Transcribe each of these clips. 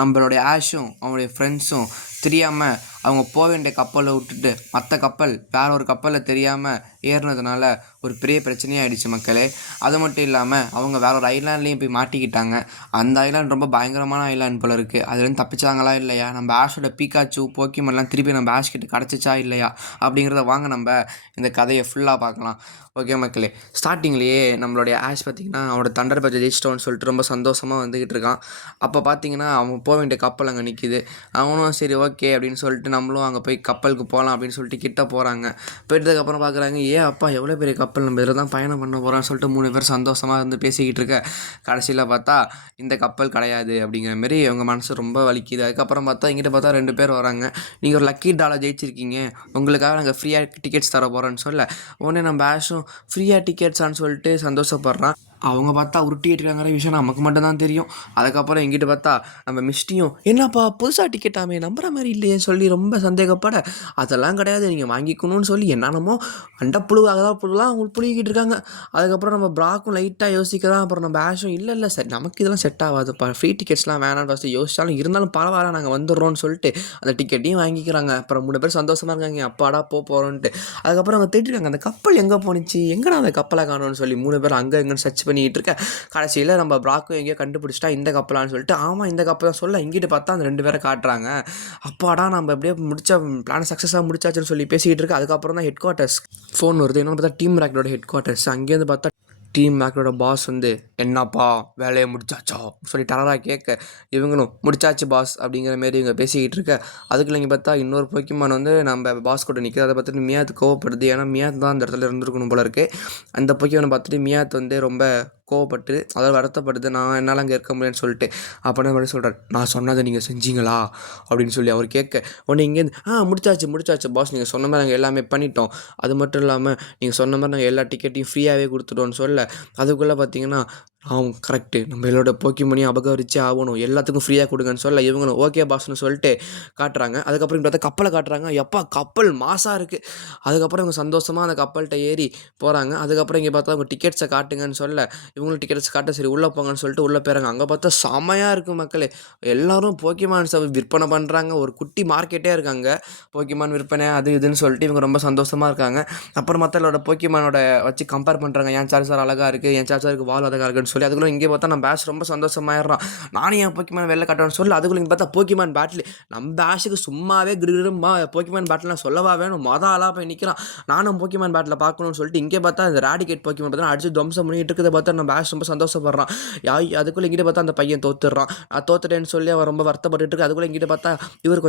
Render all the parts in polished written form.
நம்மளுடைய ஆஷும் அவனுடைய ஃப்ரெண்ட்ஸும் தெரியாமல் அவங்க போக வேண்டிய கப்பலை விட்டுட்டு மற்ற கப்பல் வேற ஒரு கப்பலில் தெரியாமல் ஏறினதுனால ஒரு பெரிய பிரச்சனையாக ஆயிடுச்சு மக்களே. அது மட்டும் இல்லாமல் அவங்க வேற ஒரு ஐலாண்ட்லேயும் போய் மாட்டிக்கிட்டாங்க. அந்த ஐலாண்ட் ரொம்ப பயங்கரமான ஐலாண்ட் போல இருக்குது. அதுலேருந்து தப்பிச்சாங்களா இல்லையா, நம்ம ஆஷோட பீக்காச்சு போக்கிமான்லாம் திருப்பி நம்ம ஆஷ் கிட்ட கிடச்சிச்சா இல்லையா அப்படிங்கிறத வாங்க நம்ம இந்த கதையை ஃபுல்லாக பார்க்கலாம். ஓகே மக்களே, ஸ்டார்டிங்லேயே நம்மளுடைய ஆஷ் பார்த்திங்கன்னா அவனோட தண்டர் பட்ஜெட் ஜெயிச்சிட்டோன்னு சொல்லிட்டு ரொம்ப சந்தோஷமாக வந்துக்கிட்டு இருக்கான். அப்போ பார்த்தீங்கன்னா அவன் போக வேண்டிய கப்பல் அங்கே நிற்கிது. அவனும் சரி ஓகே அப்படின்னு சொல்லிட்டு நம்மளும் அங்கே போய் கப்பலுக்கு போகலாம் அப்படின்னு சொல்லிட்டு கிட்ட போகிறாங்க. போயிட்டதுக்கப்புறம் பார்க்குறாங்க, அப்பா எவ்வளோ பெரிய கப்பல், நம்ம இதில் தான் பயணம் பண்ண போகிறோன்னு சொல்லிட்டு 3 பேர் சந்தோஷமாக இருந்து பேசிக்கிட்டு இருக்க. கடைசியில் பார்த்தா இந்த கப்பல் கிடையாது அப்படிங்கிற மாரி அவங்க மனசு ரொம்ப வலிக்குது. அதுக்கப்புறம் பார்த்தா இங்கிட்ட பார்த்தா 2 பேர் வராங்க. நீங்கள் ஒரு லக்கி டாலர் ஜெயிச்சிருக்கீங்க, உங்களுக்காக நாங்கள் ஃப்ரீயாக டிக்கெட்ஸ் தர போகிறோன்னு சொல்ல உடனே நம்ம ஆஷும் ஃப்ரீயாக டிக்கெட்ஸான்னு சொல்லிட்டு சந்தோஷப்படுறான். அவங்க பார்த்தா உருட்டிட்டு இருக்காங்கிற விஷயம் நமக்கு மட்டும்தான் தெரியும். அதுக்கப்புறம் எங்கிட்ட பார்த்தா நம்ம மிஸ்டியும் என்னப்பா புதுசாக டிக்கெட்டாமே நம்புற மாதிரி இல்லையே சொல்லி ரொம்ப சந்தேகப்பட, அதெல்லாம் கிடையாது நீங்கள் வாங்கிக்கணும்னு சொல்லி என்னென்னமோ அண்டப்புழுவாக தான் புழுலாம் அவங்க புழுகிட்டு இருக்காங்க. அதுக்கப்புறம் நம்ம ப்ராக்கும் லைட்டாக யோசிக்கிறோம். அப்புறம் நம்ம ஆஷும் இல்லை சார் நமக்கு இதெல்லாம் செட் ஆகாதுப்பா, ஃப்ரீ டிக்கெட்ஸ்லாம் வேணாம்னு ஃபஸ்ட்டு யோசிச்சாலும் இருந்தாலும் பரவாயில்ல நாங்கள் வந்துடுறோன்னு சொல்லிட்டு அந்த டிக்கெட்டையும் வாங்கிக்கிறாங்க. அப்புறம் 3 பேர் சந்தோஷமாக இருக்காங்க, அப்பாடா போகிறோன்ட்டு. அதுக்கப்புறம் அவங்க தேடிருக்காங்க அந்த கப்பல் எங்கே போணுச்சு, எங்கடா அந்த கப்பலை காணோன்னு சொல்லி 3 பேர் அங்கே எங்கன்னு சர்ச் பண்ணிக்கிட்டு இருக்க. கடைசியில் நம்ம ப்ராக்கும் எங்கேயோ கண்டுபிடிச்சிட்டா இந்த கப்பலான்னு சொல்லிட்டு ஆமாம் இந்த கப்பல் தான் சொல்ல இங்கிட்டு பார்த்தா அந்த 2 பேரை காட்டுறாங்க. அப்பாடா நம்ம எப்படியே முடிச்ச பிளான் சக்ஸஸாக முடிச்சாச்சுன்னு சொல்லி பேசிக்கிட்டு இருக்கு. அதுக்கப்புறம் தான் ஹெட் குவார்ட்டர்ஸ் ஃபோன் வருது. இன்னொன்று பார்த்தா டீம் ராக்கெட்டோட ஹெட் குவார்ட்டர்ஸ். அங்கேருந்து பார்த்தா டீம் ராக்கெட்டோட பாஸ் வந்து என்னப்பா வேலையை முடிச்சாச்சா சொல்லி டரராக கேட்க, இவங்களும் முடிச்சாச்சு பாஸ் அப்படிங்கிற மாரி இவங்க பேசிக்கிட்டு இருக்க. அதுக்குள்ள இங்கே பார்த்தா இன்னொரு போக்கிமான் வந்து நம்ம பாஸ் கூட நிற்கிது. அதை பார்த்துட்டு மியாத் கோவப்படுது. ஏன்னா மியாத் தான் அந்த இடத்துல இருந்திருக்கணும் போல இருக்குது. அந்த போக்கிமானை பார்த்துட்டு மியாத் வந்து ரொம்ப கோவப்பட்டு அதாவது வருத்தப்படுது, நான் என்னால் அங்கே இருக்க முடியும்னு சொல்லிட்டு. அப்போனா மாதிரி சொல்கிறார், நான் சொன்னதை நீங்கள் செஞ்சீங்களா அப்படின்னு சொல்லி அவர் கேட்க உடனே இங்கேருந்து முடிச்சாச்சு பாஸ், நீங்கள் சொன்ன மாதிரி நாங்கள் எல்லாமே பண்ணிட்டோம். அது மட்டும் இல்லாமல் நீங்கள் சொன்ன மாதிரி நாங்கள் எல்லா டிக்கெட்டையும் ஃப்ரீயாகவே கொடுத்துட்டோன்னு சொல்ல அதுக்குள்ளே பார்த்தீங்கன்னா கரெக்டு, நம்ம எல்லோட போக்கிமானையும் அபகரிச்சே ஆகணும், எல்லாத்துக்கும் ஃப்ரீயாக கொடுங்கன்னு சொல்ல இவங்களும் ஓகே பாஸ்ன்னு சொல்லிட்டு காட்டுறாங்க. அதுக்கப்புறம் பார்த்தா கப்பலை காட்டுறாங்க. எப்பா கப்பல் மாசாக இருக்குது. அதுக்கப்புறம் இவங்க சந்தோஷமாக அந்த கப்பல்கிட்ட ஏறி போகிறாங்க. அதுக்கப்புறம் இங்கே பார்த்தா அவங்க டிக்கெட்ஸை காட்டுங்கன்னு சொல்ல இவங்களும் டிக்கெட்ஸ் காட்ட சரி உள்ளே போங்கன்னு சொல்லிட்டு உள்ளே போயிறாங்க. அங்கே பார்த்தா செமையாக இருக்குது மக்களே, எல்லோரும் போக்கிமான்ஸை விற்பனை பண்ணுறாங்க. ஒரு குட்டி மார்க்கெட்டே இருக்காங்க, போக்கிமான் விற்பனை அது இதுன்னு சொல்லிட்டு இவங்க ரொம்ப சந்தோஷமாக இருக்காங்க. அப்புறம் மற்றவங்களோட போக்கிமானோட வச்சு கம்பேர் பண்ணுறாங்க, என் சார்ஜர் அழகாக இருக்குது, என் சார்ஜருக்கு வால் அழகாக இருக்குன்னு சொல்லி. அதுக்குள்ளே இங்கே பார்த்தா நம்ம பேஷ் ரொம்ப சந்தோஷமாயிடுறான், நானும் என் போக்கிமான் வெளில காட்டுறேன்னு சொல்லி. அதுக்குள்ளே இங்கே பார்த்தா போக்கிமான் பேட்டில் நம்ம பேஷுக்கு சும்மாவே கிருமா போக்கிமான் பேட்டிலாம் சொல்லவா வேணும், ஆளாக போய் நிற்கிறான். நானும் போக்கிமான் பேட்டில் பார்க்கணும்னு சொல்லிட்டு இங்கே பார்த்தா இந்த ராடிகேட் போக்கிமான் பார்த்தா அடிச்சு துவம்சம் பண்ணிட்டு இருக்கிறத பார்த்தா நம்ம பேஷ் ரொம்ப சந்தோஷப்படுறான். அதுக்குள்ளே இங்கிட்ட பார்த்தா அந்த பையன் தோத்துடுறான். நான் தோத்துட்டேன்னு சொல்லி அவன் ரொம்ப வருத்தப்பட்டு இருக்கு. அதுக்குள்ளே இங்கிட்ட பார்த்தா இவர்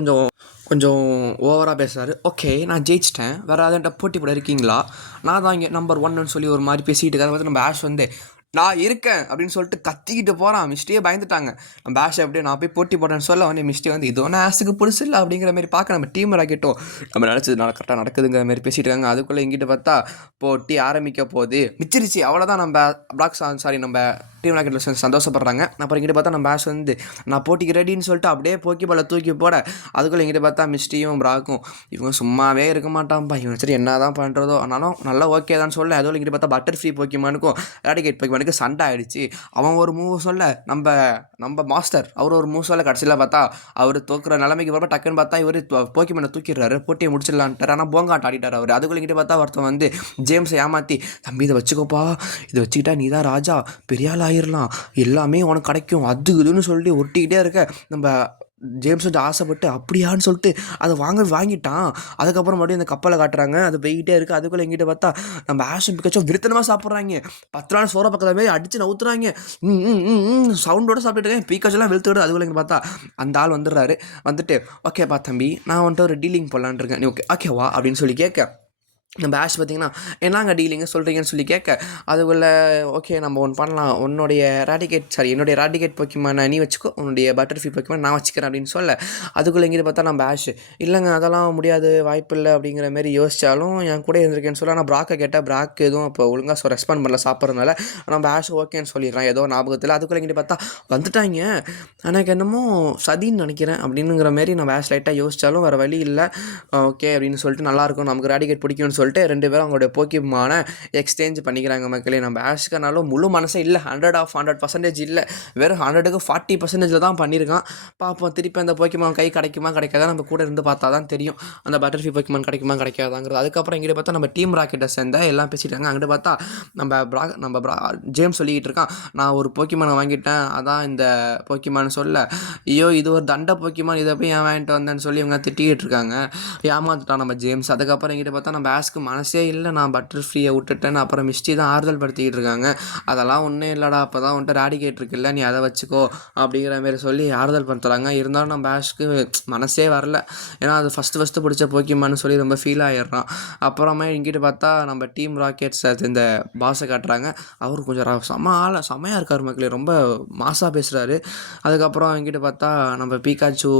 கொஞ்சம் ஓவராக பேசுகிறாரு. ஓகே நான் ஜெயிச்சிட்டேன், வேறு என்கிட்ட போட்டி போட இருக்கீங்களா, நான் தான் இங்கே நம்பர் 1ன்னு சொல்லி ஒரு மாதிரி பேசிக்கிட்டு இருக்காரு. பார்த்து நம்ம ஆஷ் வந்து நான் இருக்கேன் அப்படின்னு சொல்லிட்டு கத்திக்கிட்டு போகிறான். மிஸ்டியே பயந்துட்டாங்க. நம்ம பேஷை அப்படியே நான் போய் போட்டி போட்டேன்னு சொல்ல உடனே மிஸ்டி வந்து இது ஒன்றும் ஆஸுக்கு புதுசு இல்லை அப்படிங்கிற மாதிரி பார்க்க நம்ம டீம் ராக்கெட்டும் நம்ம நினச்சது கரெக்டாக நடக்குதுங்கிற மாதிரி பேசிகிட்டு இருக்காங்க. அதுக்குள்ளே இங்கிட்ட பார்த்தா போட்டி ஆரம்பிக்க போகுது, மிச்சிருச்சு அவ்வளோதான். நம்ம பிளாக் சாரி நம்ம டீம் ராக்கெட்டில் சந்தோஷப்படுறாங்க. அப்புறம் இங்கிட்ட பார்த்தா நம்ம பேஷ் வந்து நான் போட்டிக்கு ரெடின்னு சொல்லிட்டு அப்படியே போக்கிபாலை தூக்கி போட அதுக்குள்ளே இங்கிட்ட பார்த்தா மிஸ்டியும் பிராக்கும் இவங்க சும்மாவே இருக்க மாட்டான்ப்பா, இவன் சரி என்ன தான் பண்ணுறதோ ஆனாலும் நல்லா ஓகே தான் சொல்ல. அதுவும் இங்கிட்ட பார்த்தா பட்டர் ஃப்ரீ போக்கிமானுக்கும் ராடிகேட் போக்கிமானுக்கு சண்டை ஆகிடுச்சு. அவன் ஒரு மூவ் சொல்ல நம்ம மாஸ்டர் அவர் ஒரு மூவ் சொல்ல கடைசியில் பார்த்தா அவர் தோக்குற நிலைமைக்கு போகிறப்ப டக்குன்னு பார்த்தா இவர் போக்கிமானை தூக்கிடுறாரு, போட்டியை முடிச்சிடலான்ட்டார். ஆனால் போங்காட்ட ஆடிட்டார் அவர். அதுக்குள்ளே பார்த்தா ஒருத்தன் வந்து ஜேம்ஸை ஏமாற்றி தம்பி இதை வச்சுக்கோப்பா, இதை வச்சுக்கிட்டா நீ தான் ராஜா, பெரிய ஆள் ஆயிடலாம், எல்லாமே உனக்கு கிடைக்கும் அது இதுன்னு சொல்லி ஒட்டிக்கிட்டே இருக்க. நம்ம ஜேம்ஸ் வந்து ஆசைப்பட்டு அப்படியான்னு சொல்லிட்டு அதை வாங்கிட்டான். அதுக்கப்புறம் மறுபடியும் அந்த கப்பலை காட்டுறாங்க, அது போய்கிட்டே இருக்குது. அதுக்குள்ளே எங்கிட்ட பார்த்தா நம்ம ஆஷன் பிக்கச்சும் விருத்தனமாக சாப்பிட்றாங்க. 10 நாள் சோற பக்கத்தில் போய் அடித்து நவுத்துறாங்க, சவுண்டோடு சாப்பிட்டுட்டு இருக்கேன். பீக்காச்செல்லாம் வெளுத்து விடுது. அதுக்குள்ளே எங்கே பார்த்தா அந்த ஆள் வந்துடுறாரு. வந்துட்டு ஓகேப்பா தம்பி நான் வந்துட்டு ஒரு டீலிங் போடலான்னு இருக்கேன், நீ ஓகேவா அப்படின்னு சொல்லி கேட்க நம்ம ஆஷ் பார்த்திங்கன்னா என்னங்க டீலிங்க சொல்கிறீங்கன்னு சொல்லி கேட்க அதுக்குள்ளே ஓகே நம்ம ஒன்று பண்ணலாம், என்னுடைய ராடிகேட் போக்கிமான் நீ வச்சுக்கோ, உன்னுடைய பட்டர்ஃப்ளை போக்கிமான் நான் வச்சுக்கிறேன் அப்படின்னு சொல்ல அதுக்குள்ளே இங்கே பார்த்தா நம்ம ஆஷ் இல்லைங்க அதெல்லாம் முடியாது வாய்ப்பு இல்லை அப்படிங்கிற மாதிரி யோசித்தாலும் என் கூட இருந்திருக்கேன்னு சொல்ல. ஆனால் பிராக்கை கேட்டால் பிராக் எதுவும் இப்போ ஒழுங்காக ரெஸ்பாண்ட் பண்ணல சாப்பிட்றதுனால நம்ம ஆஷ் ஓகேன்னு சொல்லிடுறான் ஏதோ ஞாபகத்தில். அதுக்குள்ளே இங்கே பார்த்தா வந்துட்டாங்க, எனக்கு என்னமோ சதின்னு நினைக்கிறேன் அப்படின்னுங்கிற மாரி நம்ம ஆஷ் லைட்டாக யோசித்தாலும் வேறு வழி இல்லை, ஓகே அப்படின்னு சொல்லிட்டு நல்லாயிருக்கும் நமக்கு ராடிகேட் பிடிக்கும்னு அப்படின்னு சொல்லிட்டு 2 பேரும் அவங்களுடைய போக்கிமான எக்ஸ்சேஞ்ச் பண்ணிக்கிறாங்க மக்களே. நம்ம ஆஷ்கனாலும் முழு மனசே இல்லை, 100% இல்லை, வெறும் 100க்கு 40% தான் பண்ணியிருக்கான். பார்ப்போம் திருப்பி அந்த போக்கிமான் கை கிடைக்குமா கிடைக்காதா, நம்ம கூட இருந்து பார்த்தா தான் தெரியும் அந்த பட்டர்ஃப்ளை போக்கிமான் கிடைக்குமா கிடைக்காதாங்கிறது. அதுக்கப்புறம் இங்கிட்ட பார்த்தா நம்ம டீம் ராக்கெட்டை சேர்ந்த எல்லாம் பேசிட்டாங்க. அங்கிட்ட பார்த்தா நம்ம ஜேம்ஸ் சொல்லிக்கிட்டு இருக்கான், நான் ஒரு போக்கிமானை வாங்கிட்டேன், அதான் இந்த போக்கிமான்னு சொல்ல, ஐயோ இது ஒரு தண்டை போக்கிமான், இதை போய் ஏன் வாங்கிட்டு வந்தேன்னு சொல்லி இவங்க திட்டிகிட்டு இருக்காங்க. ஏமாத்துட்டான் நம்ம ஜேம்ஸ். அதுக்கப்புறம் எங்கிட்ட பார்த்தா நம்ம ஆஸ்க்கு மனசே இல்லை, நான் பட்டர்ஃப்ளீயை விட்டுட்டேன்னு அப்புறம் மிஸ்டி தான் ஆறுதல் படுத்திக்கிட்டு இருக்காங்க. அதெல்லாம் ஒன்றும் இல்லைடா, அப்போ தான் வந்துட்டு ரேடிகேட் இருக்குல்ல, நீ அதை வச்சுக்கோ அப்படிங்கிற மாரி சொல்லி ஆறுதல் படுத்துறாங்க. இருந்தாலும் நம்ம ஆஷ்க்கு மனசே வரல, ஏன்னா அது ஃபஸ்ட்டு பிடிச்ச போக்கிமான்னு சொல்லி ரொம்ப ஃபீல் ஆகிடுறான். அப்புறமே இங்கிட்ட பார்த்தா நம்ம டீம் ராக்கெட்ஸ் இந்த பாஸை காட்டுறாங்க. அவர் கொஞ்சம் செம்மையாக இருக்கார் மக்களே, ரொம்ப மாசாக பேசுகிறாரு. அதுக்கப்புறம் எங்கிட்ட பார்த்தா நம்ம பீகாச்சு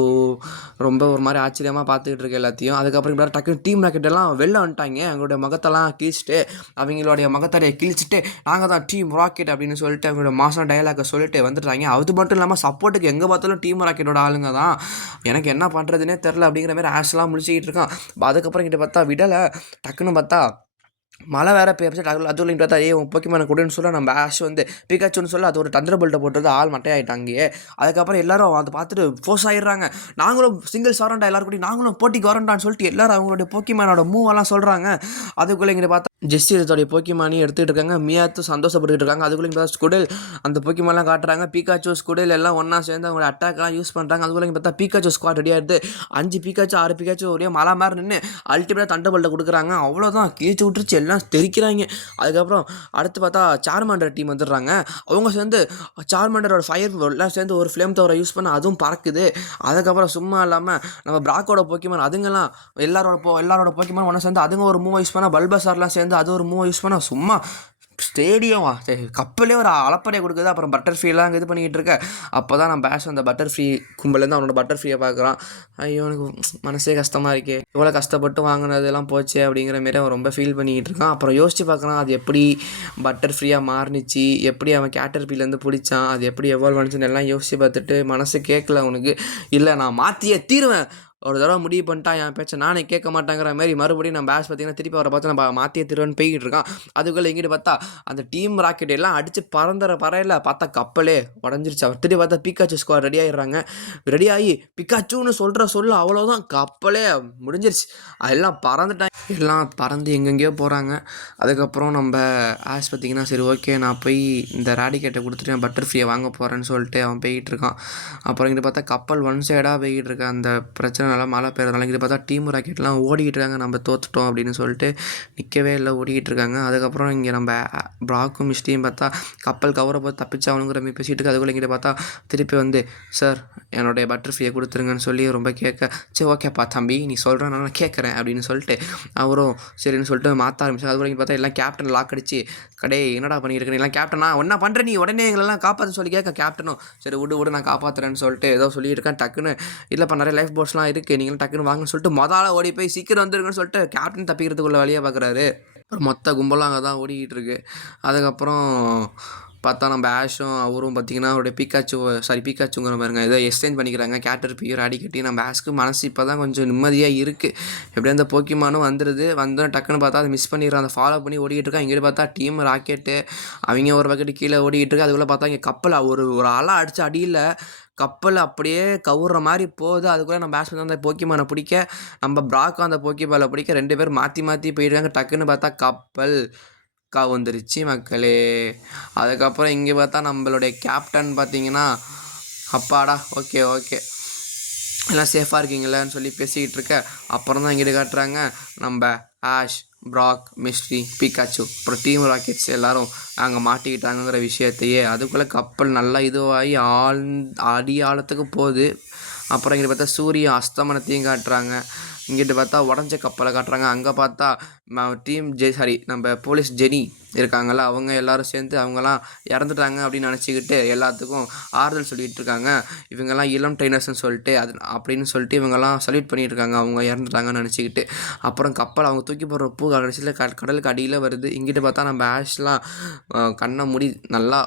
ரொம்ப ஒரு மாதிரி ஆச்சரியமாக பார்த்துக்கிட்டு இருக்க எல்லாத்தையும். அதுக்கப்புறம் டக்குனு டீம் ராக்கெட்டெல்லாம் வெளில வந்துட்டாங்க. அவங்களுடைய முகத்தெல்லாம் கிழிச்சிட்டு, அவங்களுடைய முகத்தடையை கிழிச்சிட்டு, நாங்கள் தான் டீம் ராக்கெட் அப்படின்னு சொல்லிட்டு அவங்களோட மாதம் டயலாக்கை சொல்லிட்டு வந்துட்டாங்க. அது மட்டும் இல்லாமல் சப்போர்ட்டுக்கு எங்கே பார்த்தாலும் டீம் ராக்கெட்டோட ஆளுங்க தான். எனக்கு என்ன பண்ணுறதுனே தெரில அப்படிங்கிற மாதிரி ஆஷ்லாம் முடிச்சுக்கிட்டு இருக்கான். அதுக்கப்புறம் கிட்ட பார்த்தா விடலை, டக்குன்னு பார்த்தா மழை வேறு பேச்சு. அதுவும் பார்த்தா உன் போக்கிமான கொடுன்னு சொல்ல நம்ம ஆஷ் வந்து பிகாச்சுன்னு சொல்ல அது ஒரு தண்டர்போல்ட்டை போட்டுறது ஆள் மட்டையாயிட்டாங்க. அதுக்கப்புறம் எல்லாரும் அதை பார்த்துட்டு ஃபோர்ஸ் ஆகிடுறாங்க. நாங்களும் சிங்கிள்ஸ் வரண்டா, எல்லாரும் கூட நாங்களும் போட்டிக்கு வரண்டான்னு சொல்லிட்டு எல்லாரும் அவங்களுடைய போக்கிமானோட மூவெல்லாம் சொல்கிறாங்க. அதுக்குள்ளே இங்கே பார்த்தா ஜெஸ்ஸி இதோடைய போக்கிமானி எடுத்துகிட்டு இருக்காங்க. மியாத்தும் சந்தோஷப்பட்டுக்கிட்டு இருக்காங்க. அதுக்குள்ளே பார்த்தா ஸ்குடல் அந்த போக்கிமான்லாம் காட்டுறாங்க. பீகாச்சு ஸ்குடல் எல்லாம் ஒன்றா சேர்ந்து அவங்களோட அட்டாக்லாம் யூஸ் பண்ணுறாங்க. அதுக்குள்ளே பார்த்தா பீகாச்சு ஸ்குவாட் ரெடியாக இருக்குது. 5 பீகாச்சு 6 பீகாச்சு ஒரே மலை மாதிரி நின்று அல்டிமேட்டாக தண்டர்போல்ட்டை கொடுக்குறாங்க. அவ்வளோதான், கிழிச்சு விட்டுருச்சு, எல்லாம் தெரிக்கிறாங்க. அதுக்கப்புறம் அடுத்து பார்த்தா சார்மாண்டர் டீம் வந்துடுறாங்க. அவங்க சேர்ந்து சார்மாண்டரோட ஃபயர் எல்லாம் சேர்ந்து ஒரு ஃப்ளேம் தவரை யூஸ் பண்ண அதுவும் பறக்குது. அதுக்கப்புறம் சும்மா இல்லாமல் நம்ம பிராக்கோட போக்கிமான் அதுங்கெல்லாம் எல்லாரோட போக்கிமான் ஒன்றா சேர்ந்து அதுங்க ஒரு மூவ் யூஸ் பண்ணால், பல்பசார்லாம் சேர்ந்து அது ஒரு மூவ் யூஸ் பண்ணால் சும்மா ஸ்டேடியமா கப்பலே ஒரு அளப்பறையை கொடுக்குது. அப்புறம் பட்டர்ஃப்ளீலாம் இது பண்ணிக்கிட்டு இருக்க. அப்போ தான் நான் பேஷ் அந்த பட்டர்ஃப்ளீ கும்பலேருந்து அவனோட பட்டர்ஃப்ளீயை பார்க்குறான். ஐயோ எனக்கு மனசே கஷ்டமாக இருக்கே, இவ்வளோ கஷ்டப்பட்டு வாங்கினதெல்லாம் போச்சு அப்படிங்கிற மாரி அவன் ரொம்ப ஃபீல் பண்ணிக்கிட்டு இருக்கான். அப்புறம் யோசிச்சு பார்க்குறான், அது எப்படி பட்டர்ஃப்ளீயாக மாறினுச்சு, எப்படி அவன் கேட்டர்பிலேருந்து பிடிச்சான், அது எப்படி எவால்வ் ஆனிச்சுன்னு எல்லாம் யோசிச்சு பார்த்துட்டு மனசு கேட்கல அவனுக்கு. இல்லை நான் மாற்றியே தீருவேன், ஒரு தடவை முடிவு பண்ணிட்டான், என் பேச்சை நானே கேட்க மாட்டேங்கிற மாதிரி மறுபடியும் நம்ம பேஷ் பார்த்தீங்கன்னா திருப்பி அவரை பார்த்து நம்ம மாற்றிய திருவன்னு போய்கிட்டு இருக்கான். அதுக்குள்ளே எங்கிட்ட பார்த்தா அந்த டீம் ராக்கெட் எல்லாம் அடித்து பறவையில் பார்த்தா கப்பலே உடஞ்சிருச்சு. அவர் திருப்பி பார்த்தா பிகாச்சு ஸ்குவாட் ரெடி ஆகிடுறாங்க. ரெடியாகி பிகாச்சுன்னு சொல்ல அவ்வளோதான், கப்பலே முடிஞ்சிருச்சு. அதெல்லாம் பறந்துட்டாங்க, எல்லாம் பறந்து எங்கெங்கேயோ போகிறாங்க. அதுக்கப்புறம் நம்ம ஆஷ் பார்த்திங்கன்னா சரி ஓகே நான் போய் இந்த ரேடிகேட்டை கொடுத்துட்டு நான் பட்டர்ஃப்ளீயை வாங்க போகிறேன்னு சொல்லிட்டு அவன் போய்கிட்டு இருக்கான். அப்புறம் இங்கிட்ட பார்த்தா கப்பல் ஒன் சைடாக போய்கிட்டு இருக்கான். அந்த பிரச்சனை நல்லா மழை பெய்யறதுனால இங்கிட்ட பார்த்தா டீம் ராக்கெட்லாம் ஓடிக்கிட்டு இருக்காங்க. நம்ம தோத்துட்டோம் அப்படின்னு சொல்லிட்டு நிற்கவே இல்லை, ஓடிக்கிட்டு இருக்காங்க. அதுக்கப்புறம் இங்கே நம்ம பிராக்கும் மிஸ்டியும் பார்த்தா கப்பல் கவரை பார்த்து தப்பிச்சாவணுங்கிற மாதிரி பேசிகிட்டு இருக்கு. அதுக்குள்ளே இங்கிட்ட பார்த்தா திருப்பி வந்து சார் என்னுடைய பட்டர்ஃப்ளீயை கொடுத்துருங்கன்னு சொல்லி ரொம்ப கேட்க, சரி ஓகேப்பா தம்பி நீ சொல்கிறேன் நான் கேட்குறேன் அப்படின்னு சொல்லிட்டு அவரும் சரின்னு சொல்லிட்டு மாற்ற ஆரம்பிச்சாங்க. அதுக்குள்ள இங்கே பார்த்தா எல்லாம் கேப்டன் லாக் அடிச்சு கடே என்னடா பண்ணிட்டு இருக்கேன், எல்லாம் கேப்டனா ஒன்றா பண்ணுறேன், நீ உடனே எங்களெல்லாம் காப்பாற்ற சொல்லி கேட்க கேப்டனும் சரி விடு நான் காப்பாற்றுறேன்னு சொல்லிட்டு ஏதோ சொல்லிட்டு இருக்கேன். டக்குன்னு இல்லைப்பா நிறைய லைஃப் போட்ஸ்லாம் இருக்குது, நீங்களும் டக்குன்னு வாங்கன்னு சொல்லிட்டு மொதலாக ஓடி போய் சீக்கிரம் வந்துருங்கன்னு சொல்லிட்டு கேப்டன் தப்பிக்கிறதுக்குள்ள வழியாக பார்க்குறாரு. மொத்த கும்பலாம் அங்கே தான் ஓடிக்கிட்டு இருக்கு. அதுக்கப்புறம் பார்த்தா நம்ம ஆஷும் அவரும் பார்த்திங்கன்னா அவருடைய பீக்காச்சுங்கிற மாதிரிங்க ஏதோ எக்ஸ்சேஞ்ச் பண்ணிக்கிறாங்க. கேட்டர்பியும் ரேடிகேட்டி. நம்ம ஆஷ்க்கு மனசு இப்போ தான் கொஞ்சம் நிம்மதியாக இருக்குது. எப்படியும் அந்த போக்கிமானும் வந்து டக்குன்னு பார்த்தா அதை மிஸ் பண்ணிடுறான், அதை ஃபாலோ பண்ணி ஓடிக்கிட்டு இருக்கான். இங்கிட்ட பார்த்தா டீம் ராக்கெட்டு அவங்க ஒரு பக்கெட்டு கீழே ஓடிக்கிட்டு இருக்கு. அதுக்குள்ளே பார்த்தா இங்கே கப்பல் ஒரு அலை அடித்து அடியில் கப்பல் அப்படியே கவுற மாதிரி போகுது. அதுக்குள்ளே நம்ம பேட்ஸ்மேன் அந்த போக்கிமானை பிடிக்க, நம்ம பிராக்கும் அந்த போக்கிபாலை பிடிக்க 2 பேர் மாற்றி போயிடுறாங்க. டக்குன்னு பார்த்தா கப்பல் வந்துருச்சு மக்களே. அதுக்கப்புறம் இங்கே பார்த்தா நம்மளுடைய கேப்டன் பார்த்தீங்கன்னா அப்பாடா ஓகே எல்லாம் சேஃபாக இருக்கீங்களான்னு சொல்லி பேசிக்கிட்டு இருக்க. அப்புறம் தான் இங்கிட்ட காட்டுறாங்க நம்ம ஆஷ், பிராக், மிஸ்ட்ரி, பிகாச்சு அப்புறம் டீம் ராக்கெட்ஸ் எல்லோரும் அங்கே மாட்டிக்கிட்டாங்கிற விஷயத்தையே. அதுக்குள்ளே கப்பல் நல்லா இதுவாகி ஆழத்துக்கு போகுது. அப்புறம் இங்கிட்ட பார்த்தா சூரிய அஸ்தமனத்தையும் காட்டுறாங்க. இங்கிட்ட பார்த்தா உடஞ்ச கப்பலை காட்டுறாங்க. அங்கே பார்த்தா நம்ம போலீஸ் ஜெனி இருக்காங்கள்ல, அவங்க எல்லோரும் சேர்ந்து அவங்களாம் இறந்துட்டாங்க அப்படின்னு நினச்சிக்கிட்டு எல்லாத்துக்கும் ஆறுதல் சொல்லிகிட்டு இருக்காங்க. இவங்கெல்லாம் இளம் ட்ரைனர்ஸ்னு சொல்லிட்டு அப்படின்னு சொல்லிட்டு இவங்கெல்லாம் சல்யூட் பண்ணிகிட்டு இருக்காங்க அவங்க இறந்துட்டாங்கன்னு நினச்சிக்கிட்டு. அப்புறம் கப்பல் அவங்க தூக்கி போடுற பூ கடைசியில் கடலுக்கு அடியில் வருது. இங்கிட்ட பார்த்தா நம்ம ஆஷ்லாம் கண்ணை மூடி நல்லா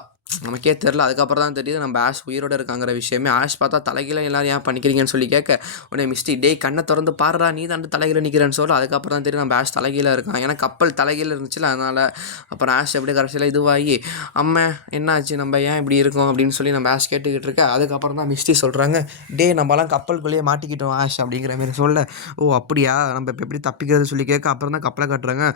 நமக்கே தெரில. அதுக்கப்புறம் தான் தெரியுது நம்ம ஆஷ் உயிரோடு இருக்காங்கிற விஷயமே. ஆஷ் பார்த்தா தலைகீழ எல்லோரும் ஏன் பண்ணிக்கிறீங்கன்னு சொல்லி கேட்க, உடனே மிஸ்டி டேய் கண்ணை திறந்து பாடுறா, நீ தான் தலைகீழ நிற்கிறேன்னு சொல்ல. அதுக்கப்புறம் தான் தெரியும் நம்ம ஆஷ் தலைகீழ இருக்கான். ஏன்னா கப்பல் தலைகீழ இருந்துச்சுல, அதனால். அப்புறம் ஆஷ் எப்படி கடைசியில் இதுவாகி அம்மா என்னாச்சு, நம்ம ஏன் இப்படி இருக்கோம் அப்படின்னு சொல்லி நம்ம ஆஷ் கேட்டுக்கிட்டு இருக்க. அதுக்கப்புறம் தான் மிஸ்டி சொல்கிறாங்க, டே நம்மலாம் கப்பலுக்குள்ளேயே மாட்டிக்கிட்டோம் ஆஷ் அப்படிங்கிற மாரி சொல்ல. ஓ அப்படியா, நம்ம இப்போ எப்படி தப்பிக்கிறது சொல்லி கேட்க. அப்புறம் தான் கப்பலை காட்டுறாங்க.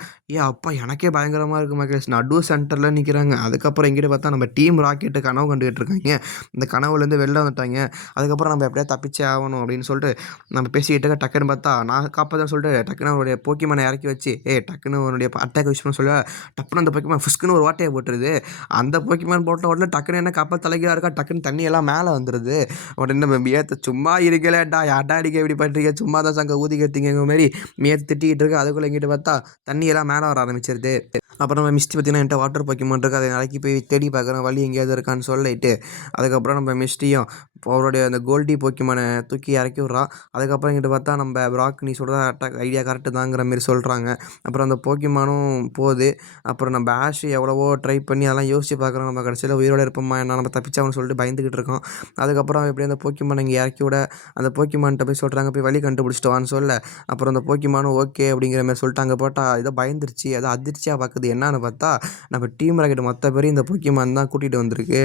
அப்பா எனக்கே பயங்கரமாக இருக்குது மகேஷ். நடு சென்டரில் நிற்கிறாங்க. அதுக்கப்புறம் எங்கிட்ட பார்த்தா நம்ம டீம் ராக்கெட்டு கனவு கண்டுகிட்டு இருக்காங்க. இந்த கனவுலேருந்து வெளில வந்துட்டாங்க. அதுக்கப்புறம் நம்ம எப்படியா தப்பிச்சே ஆகணும் அப்படின்னு சொல்லிட்டு நம்ம பேசிக்கிட்டு இருக்க. டக்குன்னு பார்த்தா நான் காப்பாற்றுன்னு சொல்லிட்டு டக்குன்னு அவருடைய போக்கிமானை இறக்கி வச்சு டக்குன்னு அவனுடைய அட்டாக் விஷ் பண்ண சொல்ல, டப்புன்னு அந்த போக்கிமான் ஃபுஸ்க்குன்னு ஒரு ஓட்டையை போட்டுருது. அந்த போக்கிமான் போட்ட உடனே டக்குன்னு என்ன கப்பல் தலைகீழாக இருக்கா, டக்குன்னு தண்ணி எல்லாம் மேலே வந்துடுது. உடனே நம்ம மியத்தை சும்மா இருக்கலேடா, யாட்டா அடிக்க இப்படி பண்ணுறீங்க, சும்மா தான் சங்க ஊதி கட்டிங்க மாரி மியத்தை திட்டிக்கிட்டு இருக்கு. அதுக்குள்ளே எங்கிட்ட பார்த்தா தண்ணி எல்லாம் மேலே வர ஆரம்பிச்சிருது. அப்புறம் நம்ம மிஸ்டி பார்த்திங்கன்னா என்கிட்ட வாட்டர் போக்கிமான் இருக்குது, அதை நாளைக்கு போய் தேடி பார்க்குறேன் வழி எங்கேயாவது இருக்கான்னு சொல்லிட்டு. அதுக்கப்புறம் நம்ம மிஸ்டியும் அவருடைய அந்த கோல்டி போக்கிமானை தூக்கி இறக்கி விட்றான். அதுக்கப்புறம் எங்கிட்ட பார்த்தா நம்ம ப்ராக் நீ சொல்கிற அட்டாக் ஐடியா கரெக்டு தாங்கிற மாரி சொல்கிறாங்க. அப்புறம் அந்த போக்கிமானும் போகுது. அப்புறம் நம்ம ஆஷ் எவ்வளவோ ட்ரை பண்ணி அதெல்லாம் யோசிச்சு பார்க்குறோம், நம்ம கடைசியில் உயிரோடு இருப்போமா என்ன, நம்ம தப்பிச்சான்னு சொல்லிட்டு பயந்துக்கிட்டு இருக்கோம். அதுக்கப்புறம் எப்படி அந்த போக்கிமானை இங்கே இறக்கி விட அந்த போக்கிமான்கிட்ட போய் சொல்கிறாங்க, போய் வழி கண்டுபிடிச்சிட்டு வான்னு சொல்ல. அப்புறம் அந்த போக்கிமானும் ஓகே அப்படிங்கிற மாதிரி சொல்லிட்டு அங்கே போட்டால் ஏதோ பயந்துருச்சு, ஏதோ அதிர்ச்சியாக பார்க்குது. என்னான்னு பார்த்தா நம்ம டீம் ராக்கெட் மொத்த பேரும் இந்த போக்கிமான் தான் கூட்டிகிட்டு வந்திருக்கு.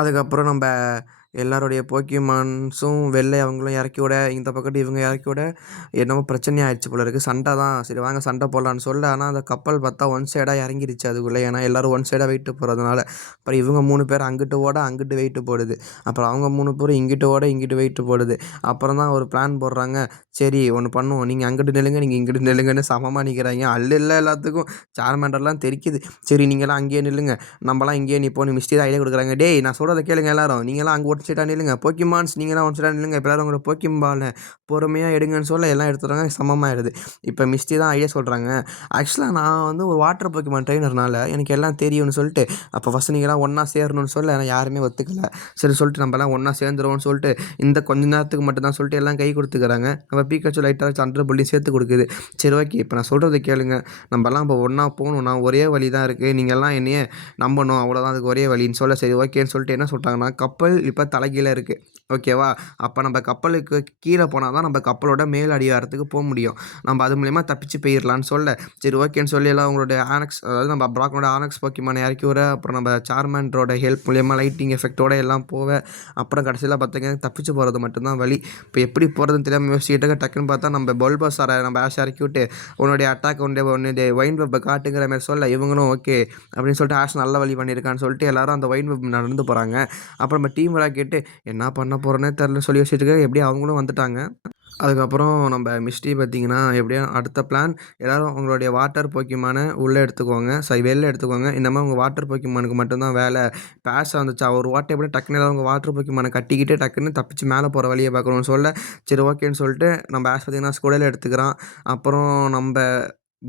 அதுக்கப்புறம் நம்ம எல்லாருடைய போக்கிமான்ஸும் வெளில அவங்களும் இறக்கி விட, இந்த பக்கத்து இவங்க இறக்கி விட என்னமோ பிரச்சனையாகிடுச்சு போல இருக்குது. சண்டை தான். சரி வாங்க சண்டை போடலான்னு சொல்ல, ஆனால் அந்த கப்பல் பார்த்தா ஒன் சைடாக இறங்கிடுச்சு அதுக்குள்ளே. ஏன்னா எல்லோரும் ஒன் சைடாக வெயிட்டு போகிறதுனால. அப்புறம் இவங்க 3 பேர் அங்கிட்டு ஓட அங்கிட்டு வெயிட்டு போடுது. அப்புறம் அவங்க 3 பேரும் இங்கிட்டு ஓட இங்கிட்டு வெயிட்டு போடுது. அப்புறம் தான் ஒரு பிளான் போடுறாங்க. சரி ஒன்று பண்ணுவோம், நீங்கள் அங்கிட்டு நில்லுங்க, நீங்கள் இங்கிட்டு நில்லுங்கன்னு சமமாக நிற்கிறாங்க. இல்லை எல்லாத்துக்கும் சார்மேண்டர்லாம் தெரிக்குது. சரி நீங்களாம் அங்கேயே நில்லுங்க, நம்மலாம் இங்கேயே நிற்போம். மிஸ்டி தான் ஐடியா கொடுக்குறாங்க. டேய் நான் சொல்கிறத கேளுங்க எல்லாரும், நீங்களாம் அங்கே ஒன் சைடாக நில்லுங்க, போக்கிமான்ஸ் நீங்களாம் ஒன் சைடாக நில்லுங்க, இப்போ எல்லாரும் உங்களோட போக்கிம்பாலை பொறுமையாக எடுங்கன்னு சொல்ல எல்லாம் எடுத்துடுறாங்க. சமமாகிடுது. இப்போ மிஸ்டி தான் ஐடியா சொல்கிறாங்க. ஆக்சுவலாக நான் வந்து ஒரு வாட்டர் போக்கிமான் ட்ரெயினர்னால எனக்கு எல்லாம் தெரியும்னு சொல்லிட்டு, அப்போ ஃபஸ்ட் நீங்களாம் ஒன்றா சேரணும்னு சொல்ல ஆனால் யாருமே ஒத்துக்கலை. சரி சொல்லிட்டு நம்மலாம் ஒன்றா சேர்ந்துருவோம்னு சொல்லிட்டு இந்த கொஞ்ச நேரத்துக்கு மட்டும் தான் சொல்லிட்டு எல்லாம் கை கொடுத்துக்கிறாங்க. நம்ம பீக்காச்சு லைட்டாக சண்டை புள்ளி சேர்த்து கொடுக்குது. சரி ஓகே இப்போ நான் சொல்கிறத கேளுங்க, நம்மலாம் இப்போ ஒன்றா போகணும்னா ஒரே வழி தான் இருக்குது, நீங்கள்லாம் என்னையே நம்பணும், அவ்வளோதான் அதுக்கு ஒரே வழின்னு சொல்ல. சரி ஓகேன்னு சொல்லிட்டு என்ன சொல்லிட்டாங்கன்னா, கப்பல் இப்போ தலைகீழ இருக்குது ஓகேவா, அப்போ நம்ம கப்பலுக்கு கீழே போனால் தான் நம்ம கப்பலோட மேல் அடிவாரத்துக்கு போக முடியும், நம்ம அது மூலயமா தப்பிச்சு போயிடலான்னு சொல்ல. சரி ஓகேன்னு சொல்லி எல்லாம் அவங்களுடைய ஆனக்ஸ், அதாவது நம்ம ப்ராக்கோட ஆனக்ஸ் போக்கிமானை இறக்கி விட, அப்புறம் நம்ம சார்மேண்டரோட ஹெல்ப் மூலயமா லைட்டிங் எஃபெக்டோடு எல்லாம் போக, அப்புறம் கடைசியில் பார்த்தீங்கன்னா தப்பிச்சு போகிறது மட்டும்தான் வழி. இப்போ எப்படி போகிறதுன்னு தெரியாமல் யோசிச்சுட்டு டக்குன்னு பார்த்தா நம்ம பல்பாசாரை நம்ம ஆஷ் இறக்கி விட்டு உன்னுடைய அட்டாக் உன்னுடைய வைன் வெப்பை காட்டுங்கிற மாதிரி சொல்ல, இவங்களும் ஓகே அப்படின்னு சொல்லிட்டு ஆஷ் நல்ல வழி பண்ணியிருக்கான்னு சொல்லிட்டு எல்லாரும் அந்த வைன் வெப் நடந்து போகிறாங்க. அப்புறம் நம்ம டீம் ராக்கெட்டு என்ன பண்ண போகிறோன்னே தெரில சொல்லி யோசிச்சுட்டு எப்படியும் அவங்களும் வந்துட்டாங்க. அதுக்கப்புறம் நம்ம மிஸ்டி பார்த்திங்கன்னா எப்படியோ அடுத்த பிளான், எல்லோரும் உங்களுடைய வாட்டர் போக்கிமானை உள்ளே எடுத்துக்கோங்க, வெளில எடுத்துக்கோங்க, இந்த மாதிரி உங்கள் வாட்டர் போக்கிமானுக்கு மட்டும்தான் வேலை. பேஷ் வந்துச்சா ஒரு வாட்டை எப்படி டக்குன்னு எல்லோரும் உங்கள் வாட்டர் போக்கிமானை கட்டிக்கிட்டு டக்குன்னு தப்பிச்சு மேலே போகிற வழியை பார்க்கணும்னு சொல்ல. சரி ஓகேன்னு சொல்லிட்டு நம்ம ஆஷ் பார்த்திங்கன்னா ஸ்குடல் எடுத்துக்கிறான். அப்புறம் நம்ம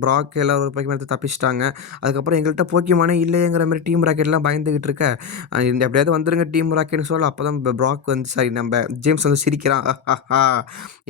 ப்ராக் எல்லாம் ஒரு போக்கிமான் எடுத்து தப்பிச்சிட்டாங்க. அதுக்கப்புறம் எங்கள்கிட்ட போக்கிமானே இல்லையேங்கிற மாதிரி டீம் ராக்கெட்லாம் பயந்துக்கிட்டு இருக்க. இந்த எப்படியாவது வந்துருங்க டீம் ராக்கெட்னு சொல்ல. அப்போ தான் ப்ராக் வந்து சாரி நம்ம ஜேம்ஸ் வந்து சிரிக்கிறான்.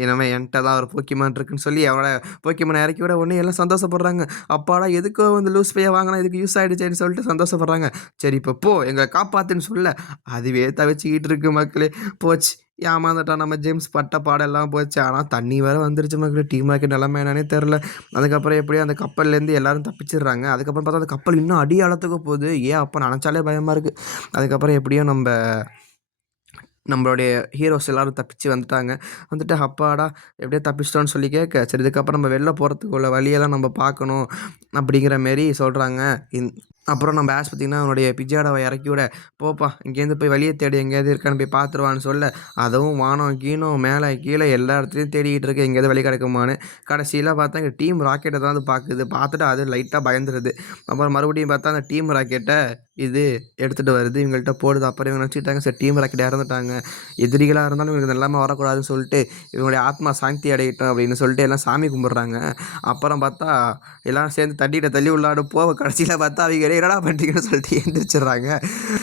என்னமே என்கிட்ட தான் ஒரு போக்கிமான் இருக்குன்னு சொல்லி அவனோட போக்கிமானை இறக்கி விட உடனே எல்லாம் சந்தோஷப்படுறாங்க. அப்பாடா எதுக்கோ வந்து லூஸ் பையை வாங்கினா இதுக்கு யூஸ் ஆகிடுச்சேன்னு சொல்லிட்டு சந்தோஷப்படுறாங்க. சரி இப்போ போ எங்களை காப்பாற்றுன்னு சொல்ல, அதுவே தவிச்சிக்கிட்டு இருக்கு மக்களே. போச்சு ஏமாந்துட்டான் நம்ம ஜேம்ஸ், பட்ட பாடெல்லாம் போச்சு. ஆனால் தண்ணி வேறு வந்துருச்சு மக்களே. டீம் ராக்கெட் நிலமை என்னன்னே தெரில. அதுக்கப்புறம் எப்படியும் அந்த கப்பல்லேருந்து எல்லோரும் தப்பிச்சிடுறாங்க. அதுக்கப்புறம் பார்த்தா அந்த கப்பல் இன்னும் அடி அளத்துக்கு போகுது. அப்போ நினச்சாலே பயமாக இருக்குது. அதுக்கப்புறம் எப்படியும் நம்மளுடைய ஹீரோஸ் எல்லோரும் தப்பிச்சு வந்துட்டாங்க. வந்துட்டு அப்பாடா எப்படியோ தப்பிச்சிட்டோன்னு சொல்லி கேட்க, சரி இதுக்கப்புறம் நம்ம வெளில போகிறதுக்குள்ள வழியெல்லாம் நம்ம பார்க்கணும் அப்படிங்கிற மாரி சொல்கிறாங்க. அப்புறம் நம்ம ஆஷ் பார்த்திங்கன்னா அவனுடைய பிஜாடாவை இறக்கி விட, போப்பா இங்கேருந்து போய் வழியை தேடி எங்கேயாவது இருக்கான்னு போய் பார்த்துருவான்னு சொல்ல, அதுவும் வானம் கீனம் மேலே கீழே எல்லா இடத்துலையும் தேடிக்கிட்டு இருக்கு எங்கேயாவது வழி கிடைக்குமான்னு. கடைசியில் பார்த்தா எங்கள் டீம் ராக்கெட்டை தான் அது பார்த்துட்டு அது லைட்டாக பயந்துருது. அப்புறம் மறுபடியும் பார்த்தா அந்த டீம் ராக்கெட்டை இது எடுத்துகிட்டு வருது, இவங்கள்ட்ட போடுது. அப்புறம் இவங்க நினச்சிட்டாங்க சரி டீம் ராக்கெட் இறந்துட்டாங்க, எதிரிகளாக இருந்தாலும் இவங்களுக்கு எல்லாமே வரக்கூடாதுன்னு சொல்லிட்டு இவங்களுடைய ஆத்மா சாந்தி அடையட்டும் அப்படின்னு சொல்லிட்டு எல்லாம் சாமி கும்பிட்றாங்க. அப்புறம் பார்த்தா எல்லாம் சேர்ந்து தட்டிகிட்ட தள்ளி உள்ளாடு போக, கடைசியில் பார்த்தா அவங்க அப்படியே என்னடா பண்ணுறீங்கன்னு சொல்லிட்டு எழுந்திரிச்சிடுறாங்க.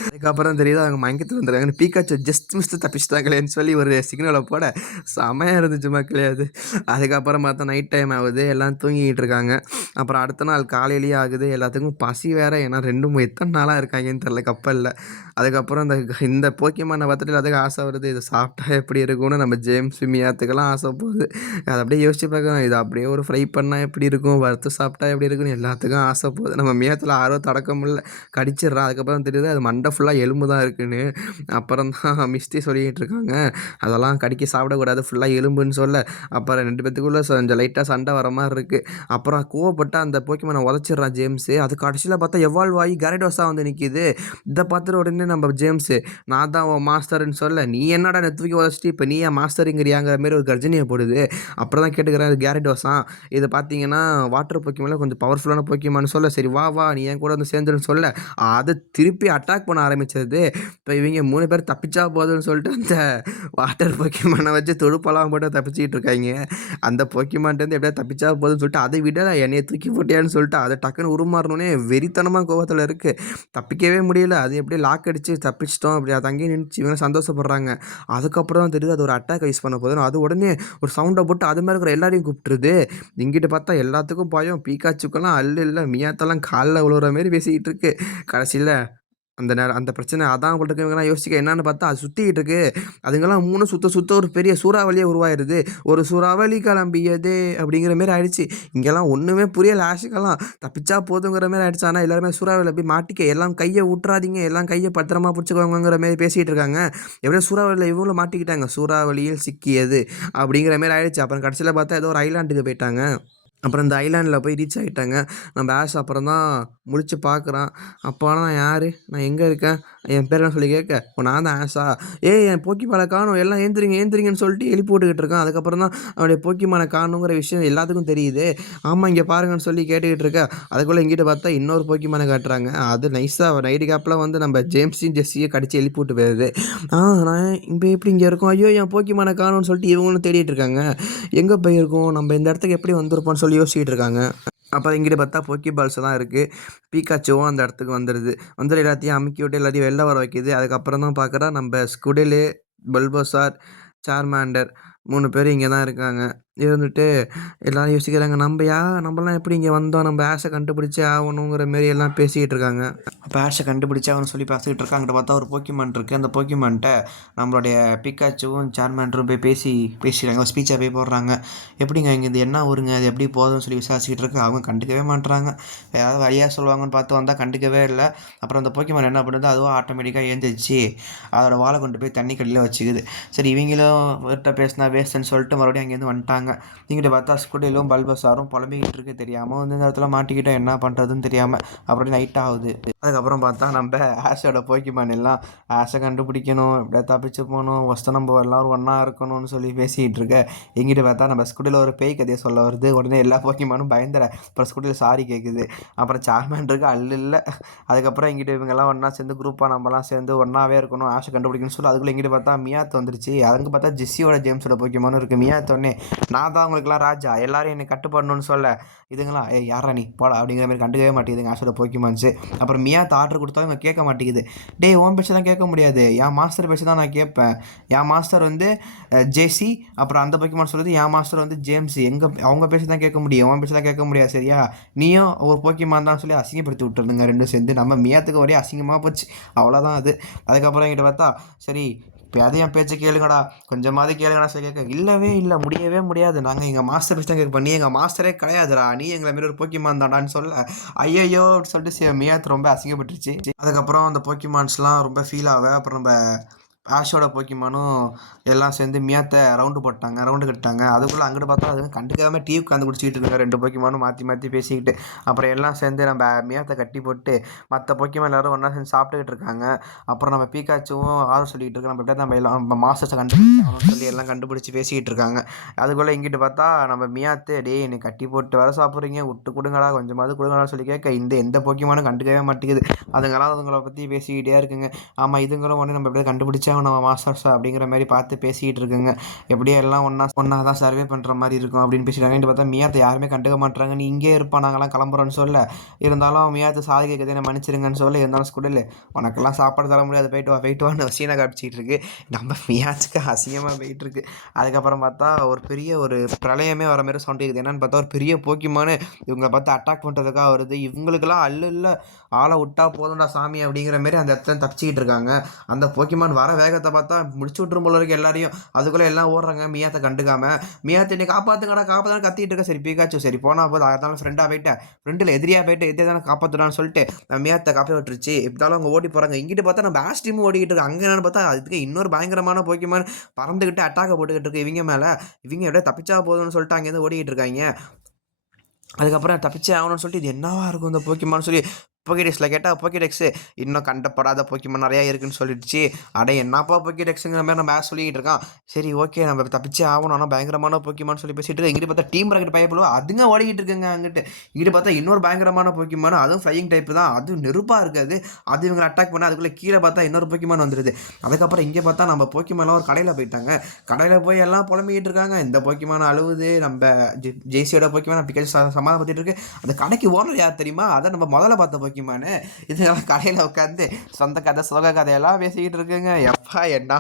அதுக்கப்புறம் தெரியுது அவங்க மயக்கத்தில் வந்துடுறாங்க. பீக்காச்சு ஜஸ்ட் மிஸ்ட்டு தப்பிச்சிட்டாங்களேன்னு சொல்லி ஒரு சிக்னலை போட செமையாக இருந்துச்சு மக்களே அது. அதுக்கப்புறம் பார்த்தா நைட் டைம் ஆகுது, எல்லாம் தூங்கிக்கிட்டு இருக்காங்க. அப்புறம் அடுத்த நாள் காலையிலேயே ஆகுது, எல்லாத்துக்கும் பசி வேறு. ஏன்னா எத்தனை நாளாக இருக்காங்கன்னு தெரில கப்பலில். அதுக்கப்புறம் இந்த போக்கிமானை பார்த்துட்டு எல்லாத்துக்கும் ஆசை வருது, இதை சாப்பிட்டா எப்படி இருக்கும்னு நம்ம ஜேம்ஸ் மியாத்துக்கெல்லாம் ஆசை போகுது. அதை அப்படியே யோசிச்சு பார்க்கலாம், இதை அப்படியே ஒரு ஃப்ரை பண்ணால் எப்படி இருக்கும், வறுத்து சாப்பிட்டா எப்படி இருக்குன்னு எல்லாத்துக்கும் ஆசை போகுது. நம்ம மியாத்தில் ஆர்வம் தடக்க முடியல, கடிச்சிடுறான். அதுக்கப்புறம் தெரியுது அது மண்டை ஃபுல்லாக எலும்பு தான் இருக்குன்னு. அப்புறம் தான் மிஸ்டி சொல்லிக்கிட்டு இருக்காங்க, அதெல்லாம் கடிக்க சாப்பிடக்கூடாது, ஃபுல்லாக எலும்புன்னு சொல்ல. அப்புறம் 2 பேத்துக்குள்ளே கொஞ்சம் லைட்டாக சண்டை வர மாதிரி இருக்குது. அப்புறம் கோவப்பட்டு அந்த போக்கிமானை உதச்சிடுறான் ஜேம்ஸு. அது கடைசியில் பார்த்தா எவால்வ் ஆகி கேரடோஸாக வந்து நிற்கிது. இதை பார்த்துட்டு உடனே நம்ம ஜேம்ஸு, நான் தான் உன் மாஸ்டர்ன்னு சொல்ல, நீ என்னடா என்னை தூக்கி உதச்சிட்டு இப்போ நீ ஏன் மாஸ்டருங்கிறியாங்கிற மாரி ஒரு கர்ஜனையை போடுது. அப்புறம் தான் கேட்டுக்கிறேன், இது கேரடோஸான், இது பார்த்தீங்கன்னா வாட்டர் போக்கிமானில் கொஞ்சம் பவர்ஃபுல்லான போக்கிமான்னு சொல்ல, சரி வா வா நீ என் கூட வந்து சேர்ந்துன்னு சொல்ல, அது திருப்பி அட்டாக் பண்ண ஆரம்பிச்சது. இப்போ இவங்க 3 பேர் தப்பிச்சா போதுன்னு சொல்லிட்டு அந்த வாட்டர் போக்கிமானை வச்சு துடுப்பெல்லாம் போட்டு தப்பிச்சிக்கிட்டு இருக்காங்க. அந்த போக்கிமான்ட்டேருந்து எப்படியா தப்பிச்சா போதுன்னு சொல்லிட்டு, அதை விட என்னைய தூக்கி போட்டியான்னு சொல்லிட்டு அதை டக்குன்னு உருமாறணுன்னே வெறித்தனமாக கோவத்தில் இருக்குது. தப்பிக்கவே முடியல, அது எப்படியே லாக் அடித்து தப்பிச்சிட்டோம். அப்படி அது அங்கேயே நின்றுச்சு, இவங்க சந்தோஷப்படுறாங்க. அதுக்கப்புறம் தான் தெரியுது அது ஒரு அட்டாக் யூஸ் பண்ண போதுன்னு. அது உடனே ஒரு சவுண்டை போட்டு அது மாதிரி இருக்கிற எல்லாரையும் கூப்பிட்டுருது. இங்கிட்ட பார்த்தா எல்லாத்துக்கும் பயம், பீக்காச்சுக்கெல்லாம் அல்லு இல்லை, மியாத்தெல்லாம் காலில் விழுற மாரி பேசிக்கிட்டு இருக்கு. கடைசியில் அந்த நேரம் அந்த பிரச்சனை அதான் போல இவங்கலாம் யோசிக்க என்னன்னு பார்த்தா அது சுற்றிக்கிட்டு இருக்கு. அதுங்கெல்லாம் 3 சுத்த சுத்த ஒரு பெரிய சூறாவளியே உருவாயிருது. ஒரு சூறாவளி கிளம்பியதே அப்படிங்கிற மாரி ஆயிடுச்சு. இங்கெல்லாம் ஒன்றுமே புரியல. ஆஷுக்கெல்லாம் தப்பிச்சா போதுங்கிற மாரி ஆயிடுச்சு. ஆனால் எல்லாருமே சூறாவளியில் போய் மாட்டிக்க, எல்லாம் கையை விட்றாதீங்க, எல்லாம் கையை பத்திரமா பிடிச்சிக்கோங்கிற மாரி பேசிகிட்டு இருக்காங்க. எப்படியோ சூறாவளியில் இவங்களும் மாட்டிக்கிட்டாங்க. சூறாவளியில் சிக்கியது அப்படிங்கிற மாரி ஆயிடுச்சு. அப்புறம் கடைசியில் பார்த்தா ஏதோ ஒரு ஐலாண்டுக்கு போயிட்டாங்க. அப்புறம் இந்த ஐலாண்டில் போய் ரீச் ஆகிட்டாங்க. நம்ம ஆஷ் அப்புறம் தான் முழிச்சு பார்க்குறான். அப்போலாம் நான் யார், நான் எங்கே இருக்கேன், என் பேர் என்ன சொல்லி கேட்க, நான் தான் ஆஷா, ஏய் என் போக்கிமானை காணும், எல்லாம் ஏந்திரிங்க ஏந்திரிங்கன்னு சொல்லிட்டு எழுப்பி போட்டுக்கிட்டு இருக்கான். அதுக்கப்புறம் தான் அவனுடைய போக்கிமானை காணுங்கிற விஷயம் எல்லாத்துக்கும் தெரியுது. ஆமாம் இங்கே பாருங்கன்னு சொல்லி கேட்டுக்கிட்டு இருக்க. அதுக்குள்ளே இங்கிட்ட பார்த்தா இன்னொரு போக்கிமானை காட்டுறாங்க. அது நைஸாக நைட்டு கேப்பில் வந்து நம்ம ஜேம்ஸையும் ஜெஸ்ஸியும் கடிச்சு எழுப்பி விட்டு போயிடுது. நான் இப்போ எப்படி இங்கே இருக்கோம், ஐயோ என் போக்கிமானை காணும்னு சொல்லிட்டு இவங்களும் தேடிட்டு இருக்காங்க. எங்கே போயிருக்கோம், நம்ம இந்த இடத்துக்கு எப்படி வந்திருப்போம்னு சொல்லி யோசிச்சுட்டு இருக்காங்க. அப்புறம் இங்கிட்ட பார்த்தா போக்கி பால்ஸ் தான் இருக்குது. பீக்காச்சுவும் அந்த இடத்துக்கு வந்துடுது. எல்லாத்தையும் அமுக்கி விட்டு எல்லாத்தையும் வெளில வர வைக்கிது. அதுக்கப்புறம் தான் பார்க்குறா நம்ம ஸ்குடிலு, பல்பசார், சார்மாண்டர் 3 பேரும் இங்கே தான் இருக்காங்க. இருந்துட்டு எல்லாரும் யோசிக்கிறாங்க, நம்மலாம் எப்படி இங்கே வந்தோம், நம்ம ஆஷை கண்டுபிடிச்சே ஆகணுங்கிற மாரி எல்லாம் பேசிக்கிட்டு இருக்காங்க. அப்போ ஆஷை கண்டுபிடிச்சே ஆகணும்னு சொல்லி பேசிக்கிட்டு இருக்காங்கிட்ட பார்த்தா ஒரு போக்கிமான் இருக்குது. அந்த போக்கிமான்கிட்ட நம்மளுடைய பிக்காச்சுவும் சார்மாண்டரும் போய் பேசிக்கிறாங்க. ஸ்பீச்சாக போய் போடுறாங்க. எப்படிங்க இங்கே இது என்ன ஊருங்க, அது எப்படி போதும்னு சொல்லி விசாரிச்சுக்கிட்டு இருக்கு. அவங்க கண்டுக்கவே மாட்டுறாங்க. ஏதாவது வழியாக சொல்லுவாங்கன்னு பார்த்து வந்தால் கண்டுக்கவே இல்லை. அப்புறம் அந்த போக்கிமான் என்ன பண்ணுது, அதுவும் ஆட்டோமேட்டிக்காக ஏந்திரிச்சு அதோட வாழை கொண்டு போய் தண்ணி கடியில் வச்சுக்குது. சரி இவங்களும் இவர்கிட்ட பேசினா வேஸ்ட்டுன்னு சொல்லிட்டு மறுபடியும் அங்கேருந்து வந்துட்டாங்க. இங்கிட்ட பார்த்தா ஸ்குடிலும் பல்பசாரும் புலம்பிக்கிட்டு இருக்கு. தெரியாமல் வந்து இந்த இடத்துல மாட்டிக்கிட்டோம், என்ன பண்ணுறதுன்னு தெரியாமல். அப்புறம் நைட் ஆகுது. அதுக்கப்புறம் பார்த்தா நம்ம ஆஷோட போக்கிமான் எல்லாம் ஆஷை கண்டுபிடிக்கணும், எப்படியா தப்பிச்சு போகணும், ஃபஸ்ட்டு நம்ம எல்லோரும் ஒன்றா இருக்கணும்னு சொல்லி பேசிக்கிட்டு இருக்க. எங்கிட்ட பார்த்தா நம்ம ஸ்குடியில் ஒரு பேய் கதையை சொல்ல வருது. உடனே எல்லா போக்கிமானும் பயந்துற. அப்புறம் ஸ்குடியில் சாரி கேட்குது. அப்புறம் சார்மாண்டருக்கு அல்லு இல்லை. அதுக்கப்புறம் இங்கிட்ட இவங்கெல்லாம் ஒன்றா சேர்ந்து குரூப்பாக நம்மலாம் சேர்ந்து ஒன்றாவே இருக்கணும், ஆஷை கண்டுபிடிக்கணும்னு சொல்லி அதுக்குள்ளே எங்கிட்ட பார்த்தா மியாத் வந்துருச்சு. அதுக்கு பார்த்தா ஜெஸ்ஸியோட ஜேம்ஸோட போக்கிமானும் இருக்குது. மியாத் உடனே நான் தான் உங்களுக்குலாம் ராஜா, எல்லாரும் என்னை கட்டுப்படணும்னு சொல்ல, இதுங்களாம் யாரா நீ போடா அப்படிங்கிற மாதிரி கண்டுக்கவே மாட்டேங்குதுங்க ஆஷோட போக்கிமான்ஸு. அப்புறம் மியாத் ஆர்டர் கொடுத்தா இவங்க கேட்க மாட்டேங்குது. டேய் உன் பேச்சு தான் கேட்க முடியாது, என் மாஸ்டர் பேச்சு தான் நான் கேட்பேன். என் மாஸ்டர் வந்து ஜெஸி, அப்புறம் அந்த போக்கிமான் சொல்லுது என் மாஸ்டர் வந்து ஜேம்ஸ், அவங்க பேச்சு தான் கேட்க முடியும், உன் பேச்சு தான் கேட்க முடியாது சரியா, நீயும் ஒரு போக்கிமான் தான் சொல்லி அசிங்கப்படுத்தி விட்டுருந்துங்க ரெண்டும் சேர்ந்து. நம்ம மியாத்துக்கு ஒரே அசிங்கமாக போச்சு, அவ்வளோதான் அது. அதுக்கப்புறம் என்கிட்ட பார்த்தா சரி இப்போ என் பேச்சை கேளுங்கடா, கொஞ்சமாவது கேளுங்கடா சொல்லி கேட்க, இல்லவே இல்லை முடியவே முடியாது, நாங்கள் எங்கள் மாஸ்டர் பேச்சு தான் கேட்க, நீ எங்கள் மாஸ்டரே கிடையாதுடா, நீ எங்களை மாரி ஒரு போக்கிமான் தாண்டான்னு சொல்ல, ஐயையோ சொல்லிட்டு மியாத் ரொம்ப அசிங்கப்பட்டுருச்சு. அதுக்கப்புறம் அந்த போக்கிமான்ஸ்லாம் ரொம்ப ஃபீல் ஆக, அப்புறம் நம்ம ஆஷோட போக்கிமானும் எல்லாம் சேர்ந்து மியாத்தை ரவுண்டு கட்டிட்டாங்க. அதுக்குள்ளே அங்கிட்டு பார்த்தா அது கண்டுக்காமல் டிவி உட்காந்து குடிச்சிக்கிட்டு இருக்காங்க. 2 போக்கிமானும் மாற்றி பேசிக்கிட்டு. அப்புறம் எல்லாம் சேர்ந்து நம்ம மியாத்தை கட்டி போட்டு மற்ற போக்கிமான் எல்லோரும் ஒன்றா சேர்ந்து சாப்பிட்டுக்கிட்டு இருக்காங்க. அப்புறம் நம்ம பீக்காச்சுவும் ஆறு சொல்லிக்கிட்டு இருக்கோம், நம்ம எப்படியா நம்ம எல்லாம் நம்ம மாஸ்டர்ஸை கண்டுபிடிச்சோம்னு சொல்லி எல்லாம் கண்டுபிடிச்சி பேசிக்கிட்டு இருக்காங்க. அதுக்குள்ளே இங்கிட்டு பார்த்தா நம்ம மியாத்து, டே என்னை கட்டி போட்டு வர சாப்பிட்றீங்க, விட்டு கொடுங்கடா, கொஞ்சமாவது கொடுங்கடா சொல்லி கேட்க, எந்த போக்கிமானும் கண்டுக்கவே மாட்டேங்குது. அதுங்களாம் அதுங்களை பற்றி பேசிக்கிட்டே இருக்குங்க. ஆமாம் இதுங்களும் ஒன்று நம்ம எப்படியா கண்டுபிடிச்சா ஆகணும் நம்ம மாஸ்டர்ஸா அப்படிங்கிற மாதிரி பார்த்து பேசிக்கிட்டு இருக்குங்க. எப்படியோ எல்லாம் ஒன்றா தான் சர்வே பண்ணுற மாதிரி இருக்கும் அப்படின்னு பேசிட்டாங்க. பார்த்தா மியாத்தை யாருமே கண்டுக்க மாட்டாங்க. நீ இங்கே இருப்பான், நாங்களாம் கிளம்புறோன்னு சொல்ல. இருந்தாலும் மியாத்து சாதி கேட்குது, என்ன மன்னிச்சிருங்கன்னு சொல்ல. இருந்தாலும் ஸ்கூலில் உனக்கெல்லாம் சாப்பாடு தர முடியாது, போயிட்டு வான்னு சீனை காப்பிச்சிட்டு இருக்கு. நம்ம மியாச்சுக்கு அசிங்கமாக போயிட்டு இருக்கு. அதுக்கப்புறம் பார்த்தா ஒரு பெரிய ஒரு பிரளயமே வர மாதிரி சவுண்ட் கேட்குது. என்னன்னு பார்த்தா ஒரு பெரிய போக்கிமானு இவங்களை பார்த்து அட்டாக் பண்ணுறதுக்காக வருது. இவங்களுக்கெல்லாம் அல்ல ஆளை விட்டா போதும்டா சாமி அப்படிங்கிற மாதிரி அந்த இடத்துல தப்பிச்சிக்கிட்டு இருக்காங்க. அந்த போக்கிமான் வர வேகத்தை பார்த்தா முடிச்சு விட்டுரும் போல இருக்கு எல்லாரையும். அதுக்குள்ளே எல்லாம் ஓடுறாங்க மியாத்தை கண்டுக்காம. மியாத்தை என்னை காப்பாற்றுங்கடா காப்பாற்றான்னு கத்திட்டு இருக்க. சரி பீக்காச்சு சரி போனால் போது அதனால ஃப்ரெண்டாக போயிட்டேன், ஃப்ரெண்டில் எதிரியாக போயிட்டு எதிரே தானே காப்பாற்றுடான்னு சொல்லிட்டு மியாத்தை காப்பி விட்டுருச்சு. இப்படினாலும் அவங்க ஓடி போகிறாங்க. இங்கிட்டு பார்த்தா நம்ம ஆஸ்ட்ரீமும் ஓடிக்கிட்டு இருக்கு. அங்கே என்னன்னு பார்த்தா அதுக்கு இன்னொரு பயங்கரமான போக்கிமான் பறந்துக்கிட்டு அட்டாக்கை போட்டுக்கிட்டு இருக்கு இவங்க மேலே. இவங்க எப்படியே தப்பிச்சா போதும்னு சொல்லிட்டு அங்கேருந்து ஓடிக்கிட்டு இருக்காங்க. அதுக்கப்புறம் தப்பிச்சே ஆகணும்னு சொல்லிட்டு இது என்னவா இருக்கும் இந்த போக்கிமான்னு சொல்லி போக்கிடெக்ஸில் கேட்டால் போக்கிடெக்ஸு இன்னும் கண்டப்படாத போக்கிமான் நிறையா இருக்குன்னு சொல்லிடுச்சு. அடே என்னப்பா போக்கிடெக்ஸுங்கிற மாதிரி நம்ம சொல்லிக்கிட்டு இருக்கான். சரி ஓகே நம்ம தப்பிச்சே ஆகணும், ஆனால் பயங்கரமான போக்கிமான்னு சொல்லி பேசிட்டு இருக்கு. இங்கிட்டு பார்த்தா டீம் ராக்கெட் பயப்படுவோம் அதுங்க ஓடிக்கிட்டு இருக்குங்க. அங்கிட்டு இங்கிட்டு பார்த்தா இன்னொரு பயங்கரமான போக்கிமான், அதுவும் ஃப்ளையிங் டைப் தான், அது நெருப்பாக இருக்காது. அது இவங்க அட்டாக் பண்ணால் அதுக்குள்ளே கீழே பார்த்தா இன்னொரு போக்கிமான் வந்துடுது. அதுக்கப்புறம் இங்கே பார்த்தா நம்ம போக்கிமான்லாம் ஒரு கடையில் போயிட்டாங்க. கடையில் போய் எல்லாம் புலம்பிக்கிட்டு இருக்காங்க. இந்த போக்கிமான் அழுவுது, நம்ம ஜெய்சியோட போக்கிமான் பிக்காச்சு சமாதானப்பட்டு இருக்கு. அந்த கடைக்கு ஓனர் யார் தெரியுமா? அதை நம்ம முதல்ல பார்த்த போக்கிமானு. இதெல்லாம் கடையில் உட்காந்து சொந்த கதை சோக கதையெல்லாம் பேசிக்கிட்டு இருக்குங்க. எப்பா என்ன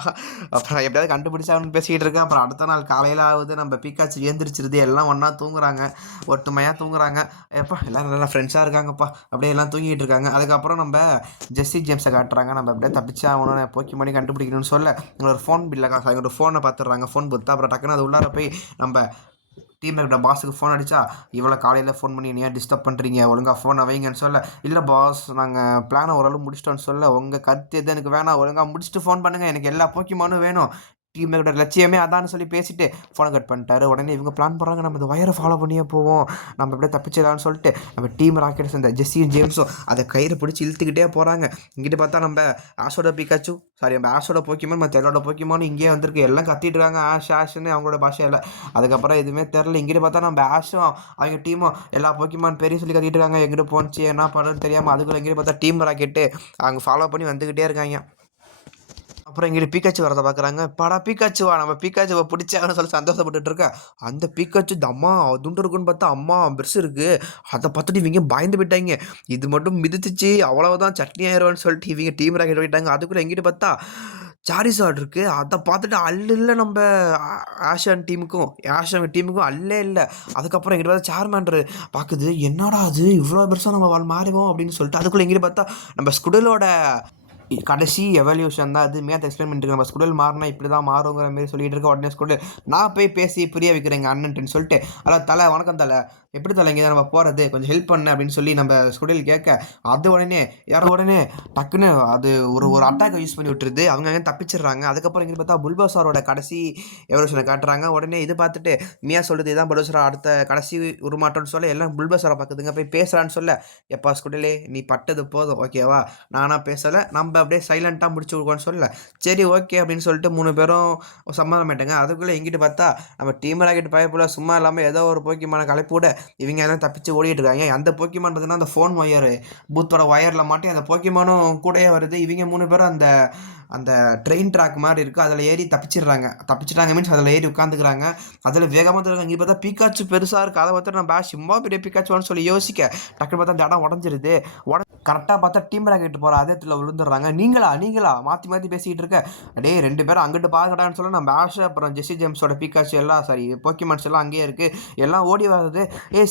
அப்புறம் எப்படியாவது கண்டுபிடிச்சாங்கன்னு பேசிக்கிட்டு இருக்கேன். அப்புறம் அடுத்த நாள் காலையில் ஆகுது, நம்ம பீக்காச்சு ஏந்திரிச்சிருது, எல்லாம் ஒன்றா தூங்குறாங்க, ஒட்டுமையாக தூங்குறாங்க. எப்பா எல்லாம் நல்லா ஃப்ரெண்ட்ஸாக இருக்காங்கப்பா, அப்படியே எல்லாம் தூங்கிட்டு இருக்காங்க. அதுக்கப்புறம் நம்ம ஜெஸ்ஸி ஜேம்ஸை காட்டுறாங்க. நம்ம அப்படியே தப்பிச்சா ஆகணும், போக்கிமானி கண்டுபிடிக்கணும்னு சொல்ல ஒரு ஃபோன் பில்லை காசு ஒரு ஃபோனை பார்த்துடுறாங்க, ஃபோன் புத்தா. அப்புறம் டக்குன்னு அது உள்ளார போய் நம்ம டீம் இருக்கிற பாஸுக்கு ஃபோன் அடித்தா இவ்வளோ காலையில் ஃபோன் பண்ணி ஏன் டிஸ்டர்ப் பண்ணுறீங்க, ஒழுங்காக ஃபோனை வைங்கன்னு சொல்ல. இல்லை பாஸ் நாங்கள் பிளானை ஓரளவு முடிச்சிட்டோன்னு சொல்ல. உங்கள் கருத்து எது எனக்கு வேணாம், ஒழுங்காக முடிச்சுட்டு ஃபோன் பண்ணுங்கள், எனக்கு எல்லா போக்கிமானும் வேணும், டீம் இருக்கிற லட்சியமே அதான்னு சொல்லி பேசிட்டு ஃபோனை கட் பண்ணிட்டாரு. உடனே இவங்க பிளான் பண்ணுறாங்க, நம்ம இந்த வயரை ஃபாலோ பண்ணியே போவோம், நம்ம எப்படியே தப்பிச்சிடலான்னு சொல்லிட்டு நம்ம டீம் ராக்கெட்ஸ் இந்த ஜெஸ்ஸியும் ஜேம்ஸும் அதை கயிறு பிடிச்சி இழுத்துக்கிட்டே போகிறாங்க. இங்கிட்டு பார்த்தா நம்ம ஆஷோட பிக்காச்சு நம்ம ஆஷோட போக்கிமான் மற்ற எல்லாரோட போக்கிமானும் இங்கேயே வந்திருக்கு. எல்லாம் கத்திட்டு இருக்காங்க ஆஷ்னு அவங்களோட பாஷையில். அதுக்கப்புறம் எதுவுமே தெரில. இங்கிட்டு பார்த்தா நம்ம ஆஷும் அவங்க டீமும் எல்லா போக்கிமான் பெரிய சொல்லி கத்திட்டு இருக்காங்க. எங்கிட்ட போச்சு என்ன பண்ணுறதுன்னு தெரியாமல். அதுக்குள்ளே இங்கிட்டு பார்த்தா டீம் ராக்கெட்டு அவங்க ஃபாலோ பண்ணி வந்துக்கிட்டே இருக்காங்க. அப்புறம் இங்கிட்டு பீக்காச்சு வரதை பார்க்குறாங்க. படா பீக்காச்சுவா, நம்ம பீக்காச்சுவை பிடிச்சாங்கன்னு சொல்லி சந்தோஷப்பட்டுட்டு இருக்கேன். அந்த பீக்காச்சு அம்மா துண்டு இருக்குன்னு பார்த்தா அம்மா பெருசு இருக்குது. அதை பார்த்துட்டு இவங்க பயந்து போயிட்டாங்க. இது மட்டும் மிதிச்சிச்சு அவ்வளவுதான் சட்னி ஆயிடுவான்னு சொல்லிட்டு இவங்க டீம் ராக்கெட் போயிட்டாங்க. அதுக்குள்ளே எங்கிட்டு பார்த்தா சாரிசார்ட் இருக்குது. அதை பார்த்துட்டு அல்ல நம்ம ஆஷன் டீமுக்கும் அல்லே இல்லை. அதுக்கப்புறம் எங்கிட்ட பார்த்தா சேர்மேன்ரு பார்க்குது, என்னடா அது இவ்வளோ பெருசாக நம்ம மாறுவோம் அப்படின்னு சொல்லிட்டு. அதுக்குள்ளே எங்கிட்ட பார்த்தா நம்ம ஸ்குடலோட கடைசி எவல்யூஷன் தான் அது. மேத் எக்ஸ்பிளைன் பண்ணிட்டு நம்ம ஸ்கூல் மாறினா இப்படி தான் மாறுங்கிற மாதிரி சொல்லிட்டு இருக்க. உடனே ஸ்கூல் நான் போய் பேசி புரிய வைக்கிறேங்க அண்ணன்ட்டுன்னு சொல்லிட்டு, அதான் தலை வணக்கம் தலை, எப்படி தலை இங்கே நம்ம போகிறது கொஞ்சம் ஹெல்ப் பண்ணு அப்படின்னு சொல்லி நம்ம ஸ்கூலில் கேட்க, அது உடனே டக்குன்னு அது ஒரு அட்டாக்கை யூஸ் பண்ணி விட்டுருது. அவங்க அங்கே தப்பிச்சிடுறாங்க. அதுக்கப்புறம் இங்கே பார்த்தா புல்பசாரோட கடைசி எவல்யூஷனை காட்டுறாங்க. உடனே இது பார்த்துட்டு மியா சொல்லுது இதான் புல்பசாரா அடுத்த கடைசி உருமாட்டம்னு சொல்ல எல்லாம் புல்பசாரை பார்க்குதுங்க. போய் பேசுகிறான்னு சொல்ல, எப்பா ஸ்கூலே நீ பட்டது போதும் ஓகேவா, நானாக பேசலை, நம்ம அப்படியே சைலண்ட்டாக முடிச்சு விடுவோன்னு சொல்ல. சரி ஓகே அப்படின்னு சொல்லிட்டு 3 பேரும் சம்மதம் ஆயிட்டாங்க. அதுக்குள்ளே எங்கிட்டு பார்த்தா நம்ம டீம் ராக்கெட் பயப்புல சும்மா இல்லாமல் ஏதோ ஒரு போக்கிமான கலைப்பு விட இவங்க எல்லாம் தப்பிச்சு ஓடிட்டு இருக்காங்க. அந்த போக்கிமான் பார்த்தீங்கன்னா அந்த ஃபோன் ஒயர் பூத்தோட ஒயரில் மாட்டி அந்த போக்கிமானும் கூடயே வருது. இவங்க 3 பேரும் அந்த அந்த ட்ரெயின் ட்ராக் மாதிரி இருக்குது, அதில் ஏறி தப்பிச்சிட்டாங்க மீன்ஸ் அதில் ஏறி உட்காந்துக்கிறாங்க. அதில் வேகமாக இருக்காங்க. இங்கே பார்த்தா பீக்காச்சு பெருசாக இருக்குது. அதை பார்த்து நம்ம சும்மா பெரிய பீக்காச்சுவான்னு சொல்லி யோசிக்க டக்குனு பார்த்தா அந்த இடம் உடஞ்சிருது. கரெக்டாக பார்த்தா டீம் ராக்கெட் போகிற அதே இடத்துல விழுந்துடுறாங்க. நீங்களா மாற்றி பேசிக்கிட்டு இருக்க, அப்படியே 2 பேரும் அங்கிட்டு பாருங்கடான்னு சொல்ல நம்ம அப்புறம் ஜெஸ்ஸி ஜேம்ஸோட பீக்காச்சு எல்லாம் சரி போக்கிமான்ஸ் எல்லாம் அங்கேயே இருக்குது. எல்லாம் ஓடி வருது.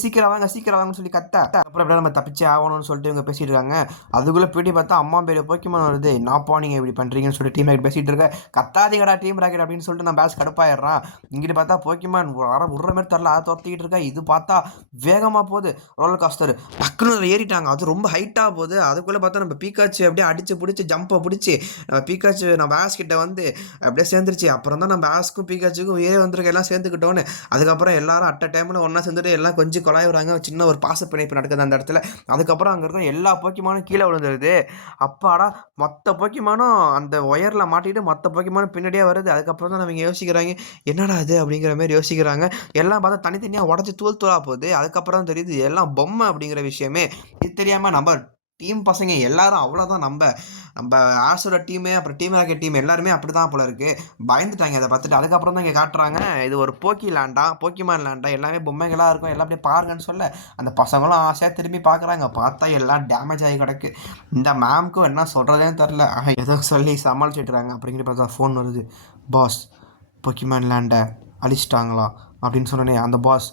சீக்கிரம் வாங்கன்னு சொல்லி கத்த. அப்புறம் எப்படியா நம்ம தப்பிச்சே ஆகணும்னு சொல்லிட்டு இவங்க பேசிட்டு இருக்காங்க. அதுக்குள்ளே போயிட்டு பார்த்தா அம்மா பேர் போக்கிமான் வருது. நாப்பா நீங்கள் இப்படி பண்ணுறீங்கன்னு சொல்லிட்டு டீம் ராக்கெட் பேசிகிட்டு இருக்க. கத்தாதீங்கடா டீம் ராக்கெட் அப்படின்னு சொல்லிட்டு நம்ம கடுப்பாயிடுறான். இங்கிட்டு பார்த்தா போக்கிமான் விடுற மாதிரி தெரில அதை துரத்திக்கிட்டு இருக்கா. இது பார்த்தா வேகமாக போகுது ரோலர் காஸ்டர். டக்குன்னு ஏறிட்டாங்க. அது ரொம்ப ஹைட்டாக போகுது. அதுக்குள்ளே பார்த்தா நம்ம பீக்காச்சு அப்படியே அடித்து பிடிச்சி ஜம்பை பிடிச்சி நம்ம பீக்காச்சு நம்ம கிட்ட வந்து அப்படியே சேர்ந்துருச்சு. அப்புறம் தான் நம்ம ஆஸ்க்கும் பீக்காச்சுக்கும் ஏறே வந்துருக்கு எல்லாம் சேர்ந்துக்கிட்டோன்னு. அதுக்கப்புறம் எல்லாரும் அட்ட டைமில் ஒன்றா சேர்ந்துட்டு எல்லாம் கொஞ்சம் கொலாயிடுறாங்க. சின்ன ஒரு பாச பிணைப்பு நடக்குது அந்த இடத்துல. அதுக்கப்புறம் அங்கே இருக்கிற எல்லா போக்கிமானும் கீழே விழுந்துருது. அப்பாடா மொத்த போக்கிமானும் அந்த ஒயரில் மாட்டிட்டு மொத்த போக்கிமானும் பின்னாடியே வருது. அதுக்கப்புறம் தான் அவங்க யோசிக்கிறாங்க என்னடா அது அப்படிங்கிற மாதிரி யோசிக்கிறாங்க. எல்லாம் பார்த்தா தனித்தனியாக உடச்சி தூளாக போகுது. அதுக்கப்புறம் தான் தெரியுது எல்லாம் பொம்மை அப்படிங்கிற விஷயமே. இது தெரியாமல் நம்ம டீம் பசங்க எல்லாரும் அவ்வளோதான். நம்ம நம்ம ஆஷோட டீமு, அப்புறம் டீம் ராக்கெட் டீம் எல்லாருமே அப்படிதான் போல இருக்கு. பயந்துட்டாங்க அத பார்த்துட்டு. அதுக்கப்புறம் தான் இங்க காட்டுறாங்க, இது ஒரு போக்கிமான் லேண்டா எல்லாமே பொம்மைகளா இருக்கும். எல்லாம் அப்படியே பாருங்கன்னு சொல்ல, அந்த பசங்களும் ஆசையா திரும்பி பார்க்குறாங்க. பார்த்தா எல்லாம் டேமேஜ் ஆகி கிடக்கு. இந்த மேம்க்கும் என்ன சொல்றதுன்னு தெரில. ஏதோ சொல்லி சமாளிச்சுட்டுறாங்க. அப்படிங்கிட்டு பார்த்தா ஃபோன் வருது. பாஸ், போக்கிமான் லேண்டை அழிச்சிட்டாங்களா அப்படின்னு சொன்னோன்னே அந்த பாஸ்,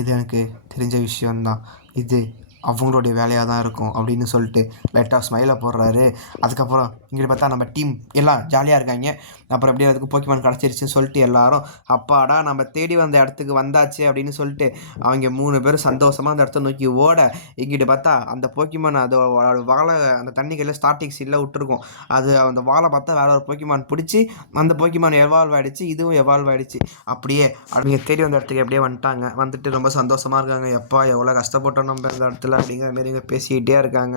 இது எனக்கு தெரிஞ்ச விஷயந்தான். இது அவங்களுடைய வேலையாக தான் இருக்கும் அப்படின்னு சொல்லிட்டு லைட்டாக ஸ்மைலை போடுறாரு. அதுக்கப்புறம் இங்கிட்ட பார்த்தா நம்ம டீம் எல்லாம் ஜாலியாக இருக்காங்க. அப்புறம் எப்படியும் அதுக்கு போக்கிமான் கிடச்சிருச்சுன்னு சொல்லிட்டு எல்லாரும் அப்பாடா நம்ம தேடி வந்த இடத்துக்கு வந்தாச்சு அப்படின்னு சொல்லிட்டு அவங்க 3 பேரும் சந்தோஷமாக அந்த இடத்த நோக்கி ஓட, இங்கிட்ட பார்த்தா அந்த போக்கிமான் அதோட வாழை அந்த தண்ணிக்குள்ள ஸ்டார்டிங் சீலில் விட்டுருக்கும். அது அந்த வாழை பார்த்தா வேற ஒரு போக்கிமான் பிடிச்சி அந்த போக்கிமான் எவால்வ் ஆகிடுச்சு, இதுவும் எவால்வ் ஆகிடுச்சு. அப்படியே அவங்க தேடி வந்த இடத்துக்கு எப்படியே வந்துட்டாங்க. வந்துட்டு ரொம்ப சந்தோஷமாக இருக்காங்க. எப்பா எவ்வளோ கஷ்டப்பட்டோம் நம்ம இந்த இடத்துல அப்படிங்கிற மாரி இங்கே பேசிக்கிட்டே இருக்காங்க.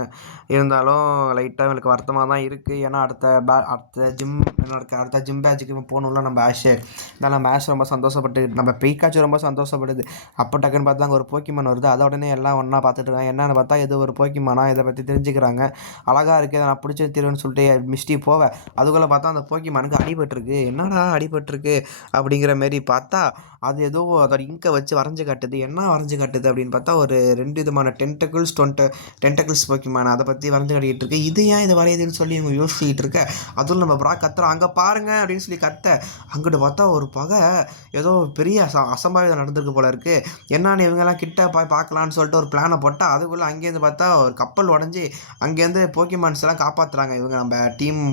இருந்தாலும் லைட்டாக இவங்களுக்கு வருத்தமாக தான் இருக்குது. ஏன்னா அடுத்த ஜிம் பேட்சுக்கு போகணும்ல நம்ம ஆஷு. இருந்தாலும் நம்ம ஆஷ் ரொம்ப சந்தோஷப்பட்டு, நம்ம பீக்காச்சு ரொம்ப சந்தோஷப்படுது. அப்போ டக்குன்னு பார்த்தா அங்கே ஒரு போக்கிமான் வருது. அதை உடனே எல்லாம் ஒன்றா பார்த்துட்டு இருக்காங்க. என்னென்னு பார்த்தா இது ஒரு போக்கிமானா, இதை பற்றி தெரிஞ்சுக்கிறாங்க. அழகாக இருக்குது, நான் பிடிச்ச தீர்வுன்னு சொல்லிட்டு மிஸ்டி போவேன். அதுக்குள்ளே பார்த்தா அந்த போக்கிமானுக்கு அடிபட்டுருக்கு. என்னடா அடிபட்டுருக்கு அப்படிங்கிற மாரி பார்த்தா அது ஏதோ அதோட இங்கை வச்சு வரைஞ்சி காட்டுது. என்ன வரைஞ்சி காட்டுது அப்படின்னு பார்த்தா ஒரு 2 விதமான டென்டக்கிள்ஸ் போக்கிமான் அதை பற்றி வரைஞ்சி காட்டிகிட்டு இருக்கு. இது ஏன் இது வரையுதுன்னு சொல்லி இவங்க யோசிச்சுக்கிட்டு இருக்க. அதுவும் நம்ம ப்ரா கத்துறோம், அங்கே பாருங்க அப்படின்னு சொல்லி கத்த. அங்கிட்டு பார்த்தா ஒரு பகை ஏதோ பெரிய அசம்பாவிதம் நடந்திருக்கு போல இருக்கு. என்னன்னு இவங்கெல்லாம் கிட்ட போய் பார்க்கலான்னு சொல்லிட்டு ஒரு பிளானை போட்டால் அதுக்குள்ளே அங்கேருந்து பார்த்தா ஒரு கப்பல் உடஞ்சி அங்கேருந்து போக்கிமான்ஸ் எல்லாம் காப்பாற்றுறாங்க. இவங்க நம்ம டீம்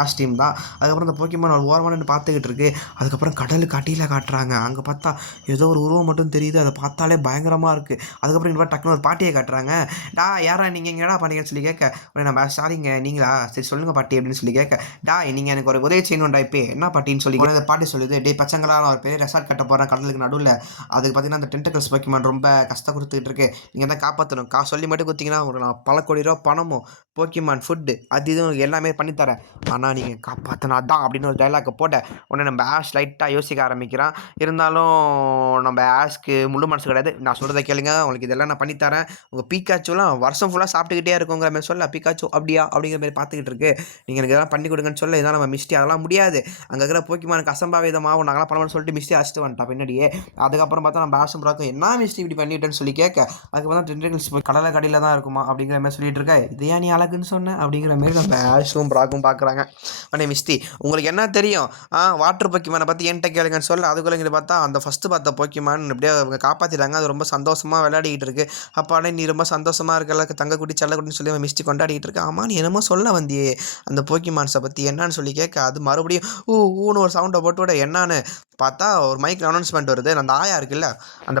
ஆஷ் டீம் தான். அதுக்கப்புறம் இந்த போக்கிமான் ஒரு ஓரமாக நின்று பார்த்துக்கிட்டு இருக்கு. அதுக்கப்புறம் கடலுக்கு அடியில் காட்டுறாங்க. அங்கே பார்த்தா ஏதோ ஒரு உருவம் மட்டும் தெரியுது. அதை பார்த்தாலே பயங்கரமாக இருக்குது. அதுக்கப்புறம் இந்த டக்குனு ஒரு பாட்டியை காட்டுறாங்க. டா யாரா நீங்கள் என்னடா பண்ணீங்கன்னு சொல்லி கேட்க, உடனே நம்ம சாரிங்க நீங்களா, சரி சொல்லுங்கள் பாட்டி அப்படின்னு சொல்லி கேட்க, டா நீங்கள் எனக்கு ஒரு உதவி செய்யணும்டா இப்போ என்ன பாட்டின்னு சொல்லி அந்த பாட்டி சொல்லுது, டே பச்சங்களா நான் ஒரு பெரிய ரெசார்ட் கட்ட போகிறேன் கடலுக்கு நடுவில். அதுக்கு பார்த்தீங்கன்னா அந்த டென்டக்கல்ஸ் போக்கிமான் ரொம்ப கஷ்டம் கொடுத்துக்கிட்டு இருக்கு, நீங்கள் தான் காப்பாற்றணும். சொல்லி மட்டும் கொடுத்தீங்கன்னா உங்களுக்கு நான் பல கோடி ரூபா பணமும் போக்கிமான் ஃபுட்டு அது இதுவும் எல்லாமே பண்ணித்தரேன், ஆனால் நீங்கள் காப்பாற்றினா தான் அப்படின்னு ஒரு டைலாக்கை போட்ட உடனே நம்ம ஆஷ் லைட்டாக யோசிக்க ஆரம்பிக்கிறான். இருந்தாலும் நம்ம ஆஷ்க்கு முழு மனசு கிடையாது. நான் சொல்கிறத கேளுங்க, உங்களுக்கு இதெல்லாம் நான் பண்ணித்தரேன். உங்கள் பீக்காச்சுலாம் வருஷம் ஃபுல்லாக சாப்பிட்டுக்கிட்டே இருக்குங்கிற மாதிரி சொல்ல, பீக்காச்சு அப்படியா அப்படிங்கிற மாதிரி பார்த்துக்கிட்டு இருக்கு. நீங்கள் எனக்கு இதெல்லாம் பண்ணி கொடுங்கன்னு சொல்ல, இதான் நம்ம மிஸ்டி அதெல்லாம் முடியாது, அங்கே இருக்கிற போக்கிமானுக்கு அசம்பாவிதமாகவும் நாங்களாம் பண்ணணும்னு சொல்லிட்டு மிஸ்டி அடிச்சுட்டு வந்துட்டா பின்னாடியே. அதுக்கப்புறம் பார்த்தா நம்ம ஆஷும் ப்ராக்கும் என்ன மிஸ்டி இப்படி பண்ணிட்டேன்னு சொல்லி கேட்க, அதுக்கப்புறம் தான் டென்டக்கிள்ஸ் கடலை கடையில் தான் இருக்குமா அப்படிங்கிற மாதிரி சொல்லிட்டு இருக்க. இது ஏன் நீ அழகுன்னு சொன்னேன் அப்படிங்கிற மாதிரி நம்ம ஆஷும் ப்ராக்கும் பார்க்குறாங்க. உடனே மிஸ்டி உங்களுக்கு என்ன தெரியும், வாட்டர் போக்கிமானை பற்றி என்கிட்ட கேளுங்கன்னு சொல்ல, அதுக்குள்ளே இங்கே பார்த்தா அந்த ஃபஸ்ட்டு பார்த்த போக்கிமான் இப்படியே அவங்க காப்பாற்றிட்டாங்க. அது ரொம்ப சந்தோஷமாக விளையாடிக்கிட்டு இருக்கு. அப்பாடே நீ ரொம்ப சந்தோஷமாக இருக்கல தங்கக்குட்டி செல்லக்குட்டின்னு சொல்லி அவன் மிஸ்டி கொண்டாடிக்கிட்டு இருக்கு. ஆமாம் நீ என்னமோ சொல்ல வந்தியே அந்த போக்கிமான்ஸை பற்றி என்னன்னு சொல்லி கேட்க, அது மறுபடியும் ஊன்னு ஒரு சவுண்டை போட்டு விட என்னான்னு பார்த்தா ஒரு மைக்கில் அனௌன்ஸ்மெண்ட் வருது. அந்த ஆயா இருக்குல்ல அந்த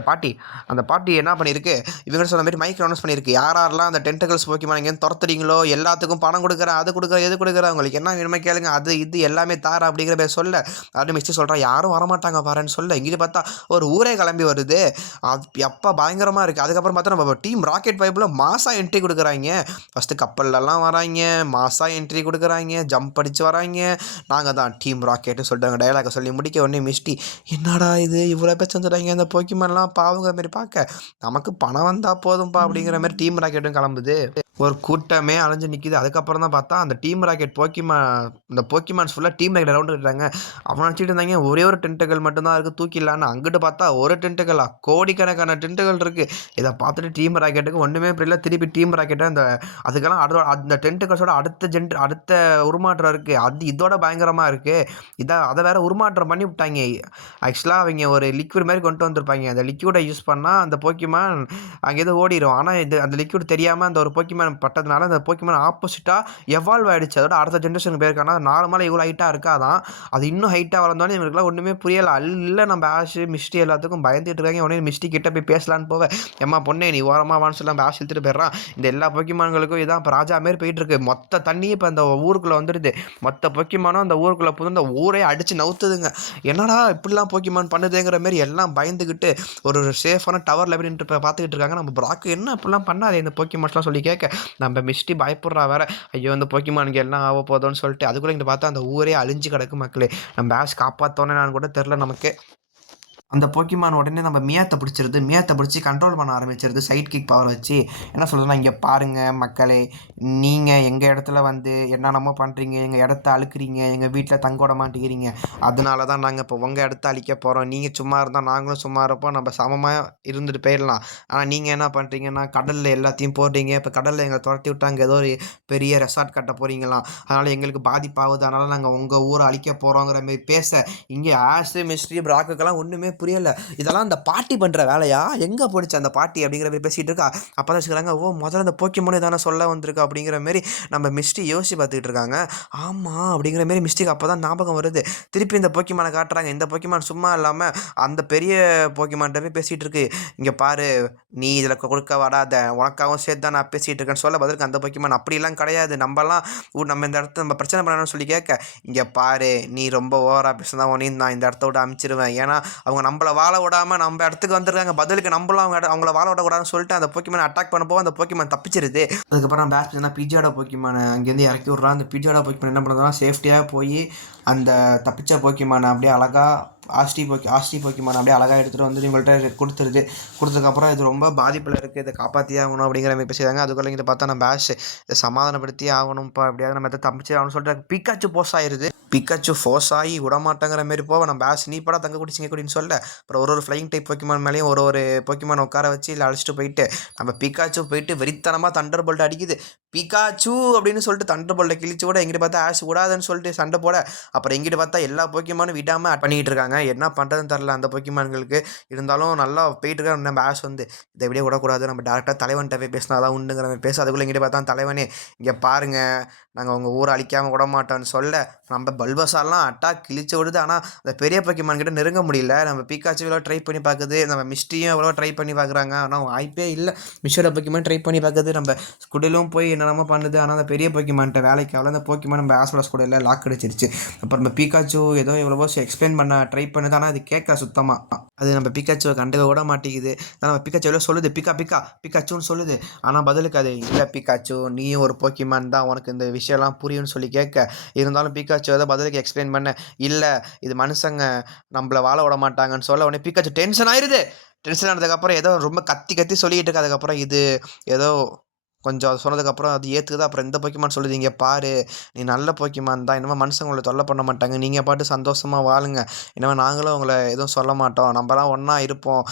பாட்டி என்ன பண்ணியிருக்கு, இவங்க சொன்ன மாதிரி மைக் அனௌன்ஸ் பண்ணியிருக்கு, யாரெல்லாம் அந்த டென்டக்கிள்ஸ் போக்கிமான் இங்கேருந்து துரத்துறீங்களோ எல்லாத்துக்கும் பணம் கொடுக்குறேன், அது கொடுக்குறேன், எது கொடுக்குறேன், உங்களுக்கு என்ன வேணுமே கேளுங்க, அது இது எல்லாமே தார அப்படிங்கிற பேர் சொல்ல, அப்படின்னு மிஸ்டி சொல்கிறா யாரும் வரமாட்டாங்க பாருன்னு சொல்ல, இங்கே பார்த்தா ஒரு ஊரே கிளம்பி வருது. அது எப்போ பயங்கரமாக இருக்குது. அதுக்கப்புறம் பார்த்தா நம்ம டீம் ராக்கெட் பைப்பில் மாசாக என்ட்ரி கொடுக்குறாங்க. ஃபஸ்ட்டு கப்பல்லலாம் வராங்க, மாசாக என்ட்ரி கொடுக்குறாங்க, ஜம்ப் அடித்து வராங்க. நாங்கள் தான் டீம் ராக்கெட்டுன்னு சொல்லிட்டு அவங்க டைலாகை சொல்லி முடிக்க உடனே மிஸ்டி என்னடா இது இவ்வளோ பேர் செஞ்சுட்டாங்க இந்த போக்கிமான்லாம் பாவங்கிற மாதிரி பார்க்க, நமக்கு பணம் வந்தால் போதும்பா அப்படிங்கிற மாதிரி டீம் ராக்கெட்டும் கிளம்புது. ஒரு கூட்டமே அலைஞ்சு நிற்கிது. அதுக்கப்புறம் தான் பார்த்தா அந்த டீம் ராக்கெட் இந்த போக்கிமான்ஸ் ஃபுல்லாக டீம் ராக்கெட் ரவுண்டு விட்டுறாங்க. அவன் நினச்சிட்டு இருந்தாங்க ஒரே ஒரு டென்டக்கல் மட்டும்தான் இருக்குது தூக்கிடலான்னு. அங்கிட்டு பார்த்தா ஒரு டென்டக்கலா கோடிக்கணக்கான டென்டக்கல் இருக்குது. இதை பார்த்துட்டு டீம் ராக்கெட்டுக்கு ஒன்றுமே புரியல. திருப்பி டீம் ராக்கெட்டை அதுக்கெல்லாம் அந்த டென்டக்கல்ஸோட அடுத்த உருமாற்றம் இருக்குது, அது இதோட பயங்கரமாக இருக்குது. அதை வேற உருமாற்றம் பண்ணி விட்டாங்க. ஆக்சுவலாக அவங்க ஒரு லிக்விட் மாதிரி கொண்டு வந்திருப்பாங்க. அந்த லிக்விடை யூஸ் பண்ணால் அந்த போக்கிமான் அங்கேருந்து ஓடிடும். ஆனால் அந்த லிக்விட் தெரியாமல் அந்த ஒரு போக்கிமான் பட்டதுனால அந்த போக்கிமான் ஆப்போசிட்டாக எவால்வ் ஆகிடுச்சு. அதோட அடுத்த ஜென்ரேஷனுக்கு போயிருக்காங்க. நார்மலாக இவ்வளோ ஹைட்டாக இருக்காதான், அது இன்னும் ஹைட்டாக வளர்ந்தோன்னே இவங்களுக்குலாம் ஒன்றுமே புரியலை. இல்லை நம்ம ஆஷ் மிஸ்டி எல்லாத்துக்கும் பயந்துட்டு இருக்காங்க. உடனே மிஸ்டி கிட்ட போய் பேசலான்னு போவேன். ஏம்மா பொண்ணே நீ ஓரமாக வான்னு சொல்லி நம்ம ஆஷ் இழுத்துட்டு போயிடுறான். இந்த எல்லா போக்கிமான்களுக்கும் இதான் இப்போ ராஜா மாரி போயிட்டு இருக்கு. மொத்த தண்ணி இப்போ அந்த ஊருக்குள்ளே வந்துடுது. மொத்த போக்கிமானும் அந்த ஊருக்குள்ளே புது அந்த ஊரே அடித்து நவுத்துதுங்க. என்னடா இப்படிலாம் போக்கிமான் பண்ணுதுங்கிற மாதிரி எல்லாம் பயந்துக்கிட்டு ஒரு சேஃபான டவரில் போய் நின்று பார்த்துக்கிட்டு இருக்காங்க. நம்ம ப்ராக்கு என்ன இப்படிலாம் பண்ணாதே இந்த போக்கிமான்ஸ்லாம் சொல்லி கேட்க, நம்ம மிஸ்டி பயப்படுறா வேற, ஐயோ இந்த போக்கிமானுக்கு எல்லாம் ஆக போதோன்னு சொல்லிட்டு. அதுக்குள்ளே இங்கே பார்த்தா அந்த ஊரே அழிஞ்சு கிடக்கு மக்களே. நம்ம ஆஷ் காப்பாற்றோன்னே நான் கூட தெரில நமக்கு. அந்த போக்கிமான் உடனே நம்ம மியாத்தை பிடிச்சிருது. மியாத்தை பிடிச்சி கண்ட்ரோல் பண்ண ஆரம்பிச்சிருது சைட் கிக் பவர் வச்சு. என்ன சொல்றதுன்னா, "இங்க பாருங்க மக்களே, நீங்க எங்க இடத்துல வந்து என்னென்னமோ பண்றீங்க. எங்க இடத்த அழுக்குறீங்க. எங்க வீட்ல தங்க விட மாட்டேங்கிறீங்க. அதனால தான் நாங்க இப்போ உங்க இடத்த அழிக்க போறோம். நீங்க சும்மா இருந்தா நாங்களும் சும்மா இருப்போம். நம்ம சமமா இருந்துட்டு போயிடலாம். ஆனா நீங்க என்ன பண்றீங்கன்னா, கடல்ல எல்லாத்தையும் போடுறீங்க. இப்ப கடல்ல எங்கள தொரத்தி விட்டு அங்க ஏதோ ஒரு பெரிய ரெசார்ட் கட்ட போறீங்களாம். அதனால எங்களுக்கு பாதிப்பாகுது. அதனால நாங்க உங்க ஊர அழிக்க போறோங்கிற மாரி பேச, இங்க ஆஷு, மிஸ்ட்ரி, பிராக்குக்கெல்லாம் ஒண்ணுமே புரியல. இதெல்லாம் அந்த பாட்டி பண்ற வேலையா? எங்க போணுச்சு அந்த பாட்டி அப்படிங்கிற மாரி பேசிட்டு இருக்கா. அப்பதான் வச்சுக்கிறாங்க, ஓ முதல்ல அந்த போக்கிமான் இதான சொல்ல வந்திருக்கு அப்படிங்கிற மாரி நம்ம மிஸ்டி யோசிச்சு பார்த்துக்கிட்டு இருக்காங்க. ஆமா அப்படிங்கிற மாரி மிஸ்டிக்கு அப்பதான் ஞாபகம் வருது. திருப்பி இந்த போக்கிமானை காட்டுறாங்க. இந்த போக்கிமான் சும்மா இல்லாம அந்த பெரிய போக்கிமான்ட்ட போய் பேசிட்டு இருக்கு. இங்க பாரு, நீ இதுல குறுக்க வராத, உனக்காகவும் சேர்த்து தான் நான் பேசிட்டு இருக்கேன்னு சொல்ல பதிலுக்கு அந்த போக்கிமான் அப்படிலாம் கிடையாது, நம்மலாம் நம்ம இந்த இடத்த நம்ம பிரச்சனை பண்ணணும்னு சொல்லி கேட்க, இங்க பாரு நீ ரொம்ப ஓவரா பேசினா உனையும் நான் இந்த இடத்த விட அனுப்பிச்சிருவேன். ஏன்னா அவங்க நம்மள வாழ விடாம நம்ம இடத்துக்கு வந்திருக்காங்க, பதிலுக்கு நம்மளும் அவங்கள வாழ விடக்கூடாதுன்னு சொல்லிட்டு அந்த போக்கிமான் அட்டாக் பண்ண போக அந்த போக்கிமான் தப்பிச்சிருது. அதுக்கப்புறம் பேட்ஸ்மேன் பிஜியோட போக்கிமானை அங்கேருந்து இறக்கி விட்றான். அந்த பிஜியோட போக்கிமான் என்ன பண்ணுறதுனா சேஃப்டியாக போய் அந்த தப்பிச்ச போக்கிமானை அப்படியே அழகாக ஆஸ்டி போக்கிமான் அப்படியே அழகாக எடுத்துகிட்டு வந்து இவங்கள்ட்ட கொடுத்துருது. கொடுத்ததுக்கப்புறம் இது ரொம்ப பாதிப்பில் இருக்குது, இதை காப்பாற்றியே ஆகணும் அப்படிங்கிற மாதிரி பேசிடுறாங்க. அதுக்குள்ளே இங்கே பார்த்தா நம்ம ஆஷ் இதை சமாதானப்படுத்தியே ஆகணும்ப்பா, எப்படியாவது நம்ம எதை தப்பிச்சு ஆகணும்னு சொல்லிட்டு பிக்காச்சு போஸ் ஆயிடுது. பிக்காச்சு ஃபோர்ஸ் ஆகி விடமாட்டேங்கிற மாரி போக நம்ம ஆஷ் நீ படம் தங்க குடிச்சிங்க குடின்னு சொல்ல, அப்புறம் ஒரு ஃப்ளைங் டைப் போக்கிமான் மேலேயும் ஒரு போக்கிமான் உட்கார வச்சு இல்லை அழைச்சிட்டு போயிட்டு நம்ம பிக்காச்சு போயிட்டு வெறித்தனமாக தண்டர் போல்ட் அடிக்குது. பிகாச்சு அப்படின்னு சொல்லிட்டு தண்டர் போல்ட்டை கிழிச்சு விட, எங்கிட்ட பார்த்தா ஆஷ் விடாதுன்னு சொல்லிட்டு சண்டை போட, அப்புறம் எங்கிட்ட பார்த்தா எல்லா போக்கிமானும் விடாமல் பண்ணிக்கிட்டு இருக்காங்க. என்ன பண்ணுறதுன்னு தெரில அந்த போக்கிமான்களுக்கு. இருந்தாலும் நல்லா போயிட்டு இருக்க நம்ம ஆஷ் வந்து இதை விட விடக்கூடாது, நம்ம டேரெக்டாக தலைவன்கிட்ட போய் பேசினா தான் உண்டுங்கிற மாதிரி பேச, அதுக்குள்ளே எங்கிட்ட பார்த்தா தலைவனே இங்கே பாருங்கள், நாங்கள் உங்கள் ஊரை அழிக்காமல் விட மாட்டோம்னு சொல்ல, நம்ம பல்பசார்லாம் அட்டாக் கிழிச்சு விடுது. ஆனால் அந்த பெரிய போக்கிமான் கிட்ட நெருங்க முடியல. நம்ம பிகாச்சு எவ்வளோ ட்ரை பண்ணி பார்க்குது, நம்ம மிஸ்டியும் எவ்வளோ ட்ரை பண்ணி பார்க்குறாங்க, ஆனால் வாய்ப்பே இல்லை. மிஸ்டோட போக்கிமான் ட்ரை பண்ணி பார்க்குது, நம்ம ஸ்குடிலும் போய் என்னென்னமோ பண்ணுது. ஆனால் அந்த பெரிய போக்கிமான்ட்ட வேலைக்கு ஆகல. அந்த போக்கிமான் நம்ம ஆஸ்வலஸ் கூட இல்லை லாக் அடிச்சிருச்சு. அப்புறம் நம்ம பிகாச்சு ஏதோ எவ்வளவோ எக்ஸ்பிளைன் பண்ண ட்ரை பண்ணுது, ஆனால் அது கேட்க சுத்தமாக அது நம்ம பிகாச்சுவை கண்டுக்க விட மாட்டேங்குது. ஆனால் நம்ம பிகாச்சு எவ்வளோ சொல்லுது, பிகாச்சுன்னு சொல்லுது. ஆனால் பதிலுக்கு அது இல்லை பிகாச்சு, நீயும் ஒரு போக்கிமான் தான், உனக்கு இந்த விஷயம்லாம் புரியும்னு சொல்லி கேட்க, இருந்தாலும் பிகாச்சு ஏதோ பதிலுக்கு எக்ஸ்பிளைன் பண்ண, இல்லை இது மனுஷங்க நம்மள வாழ விட மாட்டாங்கன்னு சொல்ல, உடனே பிகாச்சு டென்ஷன் ஆயிடுது. டென்ஷன் ஆனதுக்கப்புறம் ஏதோ ரொம்ப கத்தி கத்தி சொல்லிக்கிட்டு இருக்கு. அதுக்கப்புறம் இது ஏதோ கொஞ்சம் அது சொன்னதுக்கப்புறம் அது ஏற்றுக்குது. அப்புறம் இந்த போக்கிமான் சொல்லுது, இங்கே பாரு நீ நல்ல போக்கிமான் தான், இனிமேல் மனுஷங்க உங்களை தொல்லை பண்ண மாட்டாங்க, நீங்கள் பாட்டு சந்தோஷமாக வாழுங்க, இனிமேல் நாங்களும் உங்களை எதுவும் சொல்ல மாட்டோம், நம்மலாம் ஒன்றா இருப்போம்,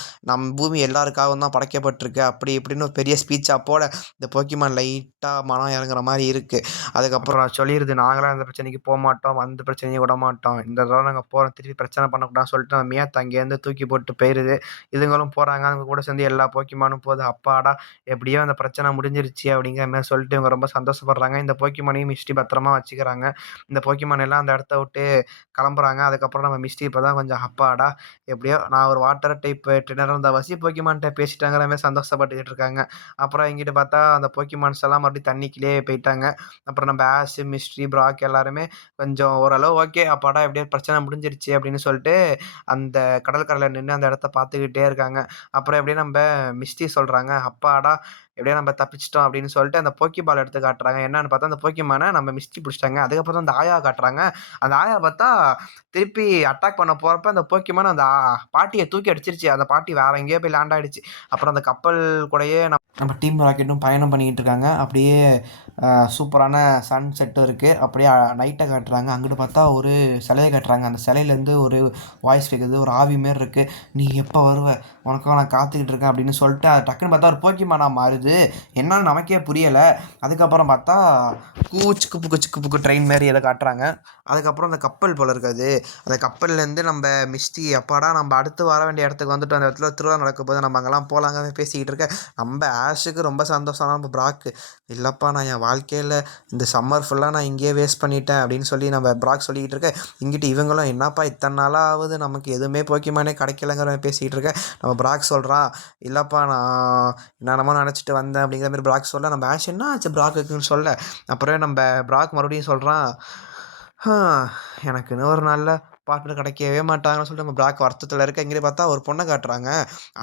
பூமி எல்லாருக்காகவும் தான் படைக்கப்பட்டிருக்கு அப்படி இப்படின்னு ஒரு பெரிய ஸ்பீச்சாக போட, இந்த போக்கிமான் லைட்டாக மனம் இறங்குற மாதிரி இருக்குது. அதுக்கப்புறம் சொல்லிடுது, நாங்களாம் இந்த பிரச்சனைக்கு போக மாட்டோம், வந்து பிரச்சனையை விட மாட்டோம், இந்த தடவை நாங்கள் போகிறோம், திருப்பி பிரச்சனை பண்ணக்கூடாதுன்னு சொல்லிட்டு நம்ம மியாத் அங்கேருந்து தூக்கி போட்டு போயிடுது. இதுங்களும் போகிறாங்க, அவங்க கூட சேர்ந்து எல்லா போக்கிமானும் போகுது. அப்பாடா எப்படியோ அந்த பிரச்சனை முடிஞ்சிருச்சு அப்படிங்கிற மாதிரி சொல்லிட்டு இவங்க ரொம்ப சந்தோஷப்படுறாங்க. இந்த போக்கிமானையும் மிஸ்டி பத்திரமா வச்சுக்கிறாங்க. இந்த போக்கிமான் எல்லாம் அந்த இடத்த விட்டு கிளம்புறாங்க. அதுக்கப்புறம் நம்ம மிஸ்டி இப்போ தான் கொஞ்சம் அப்பாடா எப்படியோ நான் ஒரு வாட்டர் டைப் ட்ரெயினர் அந்த வசி போக்கிமான்கிட்ட பேசிட்டாங்கிற மாதிரி சந்தோஷப்பட்டுக்கிட்டு இருக்காங்க. அப்புறம் இங்கிட்டு பார்த்தா அந்த போக்கிமான்ஸ் எல்லாம் மறுபடியும் தண்ணிக்குள்ளேயே போயிட்டாங்க. அப்புறம் நம்ம ஆஷ், மிஸ்ட்ரி, பிராக் எல்லாருமே கொஞ்சம் ஓரளவு ஓகே அப்பாடா எப்படியோ பிரச்சனை முடிஞ்சிருச்சு அப்படின்னு சொல்லிட்டு அந்த கடற்கரையில் நின்று அந்த இடத்த பார்த்துக்கிட்டே இருக்காங்க. அப்புறம் எப்படியே நம்ம மிஸ்டி சொல்கிறாங்க, அப்பாடா எப்படியோ நம்ம தப்பிச்சிட்டோம் அப்படின்னு சொல்லிட்டு அந்த போக்கி பால் எடுத்து காட்டுறாங்க. என்னன்னு பார்த்தா அந்த போக்கிமானை நம்ம மிஸ்டி பிடிச்சிட்டாங்க. அதுக்கப்புறம் அந்த ஆயா காட்டுறாங்க. அந்த ஆயா பார்த்தா திருப்பி அட்டாக் பண்ண போகிறப்ப அந்த போக்கிமான் அந்த பாட்டியை தூக்கி அடிச்சிருச்சு. அந்த பாட்டி வேற எங்கேயோ போய் லேண்ட் ஆகிடுச்சு. அப்புறம் அந்த கப்பல் கூடயே நம்ம டீம் ராக்கெட்டும் பயணம் பண்ணிக்கிட்டு இருக்காங்க. அப்படியே சூப்பரான சன் செட்டும் இருக்குது. அப்படியே நைட்டை காட்டுறாங்க. அங்கிட்டு பார்த்தா ஒரு சிலையை காட்டுறாங்க. அந்த சிலையிலேருந்து ஒரு வாய்ஸ் கேட்குது, ஒரு ஆவி மாரி இருக்குது. நீ எப்போ வருவ, உனக்காக நான் காத்துக்கிட்டு இருக்கேன் அப்படின்னு சொல்லிட்டு டக்குன்னு பார்த்தா ஒரு போக்கிமானா மாறுது. என்னன்னு நமக்கே புரியலை. அதுக்கப்புறம் பார்த்தா சிக்கு புக்கு ட்ரெயின் மாரி எதை காட்டுறாங்க. அதுக்கப்புறம் அந்த கப்பல் போல் இருக்காது. அந்த கப்பல்லேருந்து நம்ம மிஸ்டி அப்பாடா நம்ம அடுத்து வர வேண்டிய இடத்துக்கு வந்துட்டு அந்த இடத்துல திருவிழா நடக்கும் போது நம்ம அங்கெல்லாம் போகலாங்க பேசிக்கிட்டு இருக்க. நம்ம ஆஷுக்கு ரொம்ப சந்தோஷம். நம்ம பிராக்கு இல்லைப்பா நான் என் வாழ்க்கையில் இந்த சம்மர் ஃபுல்லாக நான் இங்கேயே வேஸ்ட் பண்ணிட்டேன் அப்படின்னு சொல்லி நம்ம பிராக் சொல்லிக்கிட்டு இருக்கேன். இங்கிட்டு இவங்களும் என்னப்பா இத்தனை நாளாக ஆகுது நமக்கு எதுவுமே போக்கிமானே கிடைக்கலங்கிற பேசிக்கிட்டு இருக்கேன். நம்ம பிராக் சொல்கிறான், இல்லைப்பா நான் என்னென்னமோ நினச்சிட்டு வந்தேன் அப்படிங்கிற மாதிரி பிராக் சொல்ல, நம்ம ஆஷ் என்ன ஆச்சு பிராக்குன்னு சொல்ல, அப்புறம் நம்ம பிராக் மறுபடியும் சொல்கிறான், எனக்குன்னு ஒரு நல்ல பார்ட்னர் கிடைக்கவே மாட்டாங்கன்னு சொல்லிட்டு நம்ம பிராக் வருத்தத்தில் இருக்க. இங்கே பார்த்தா ஒரு பொண்ணை காட்டுறாங்க.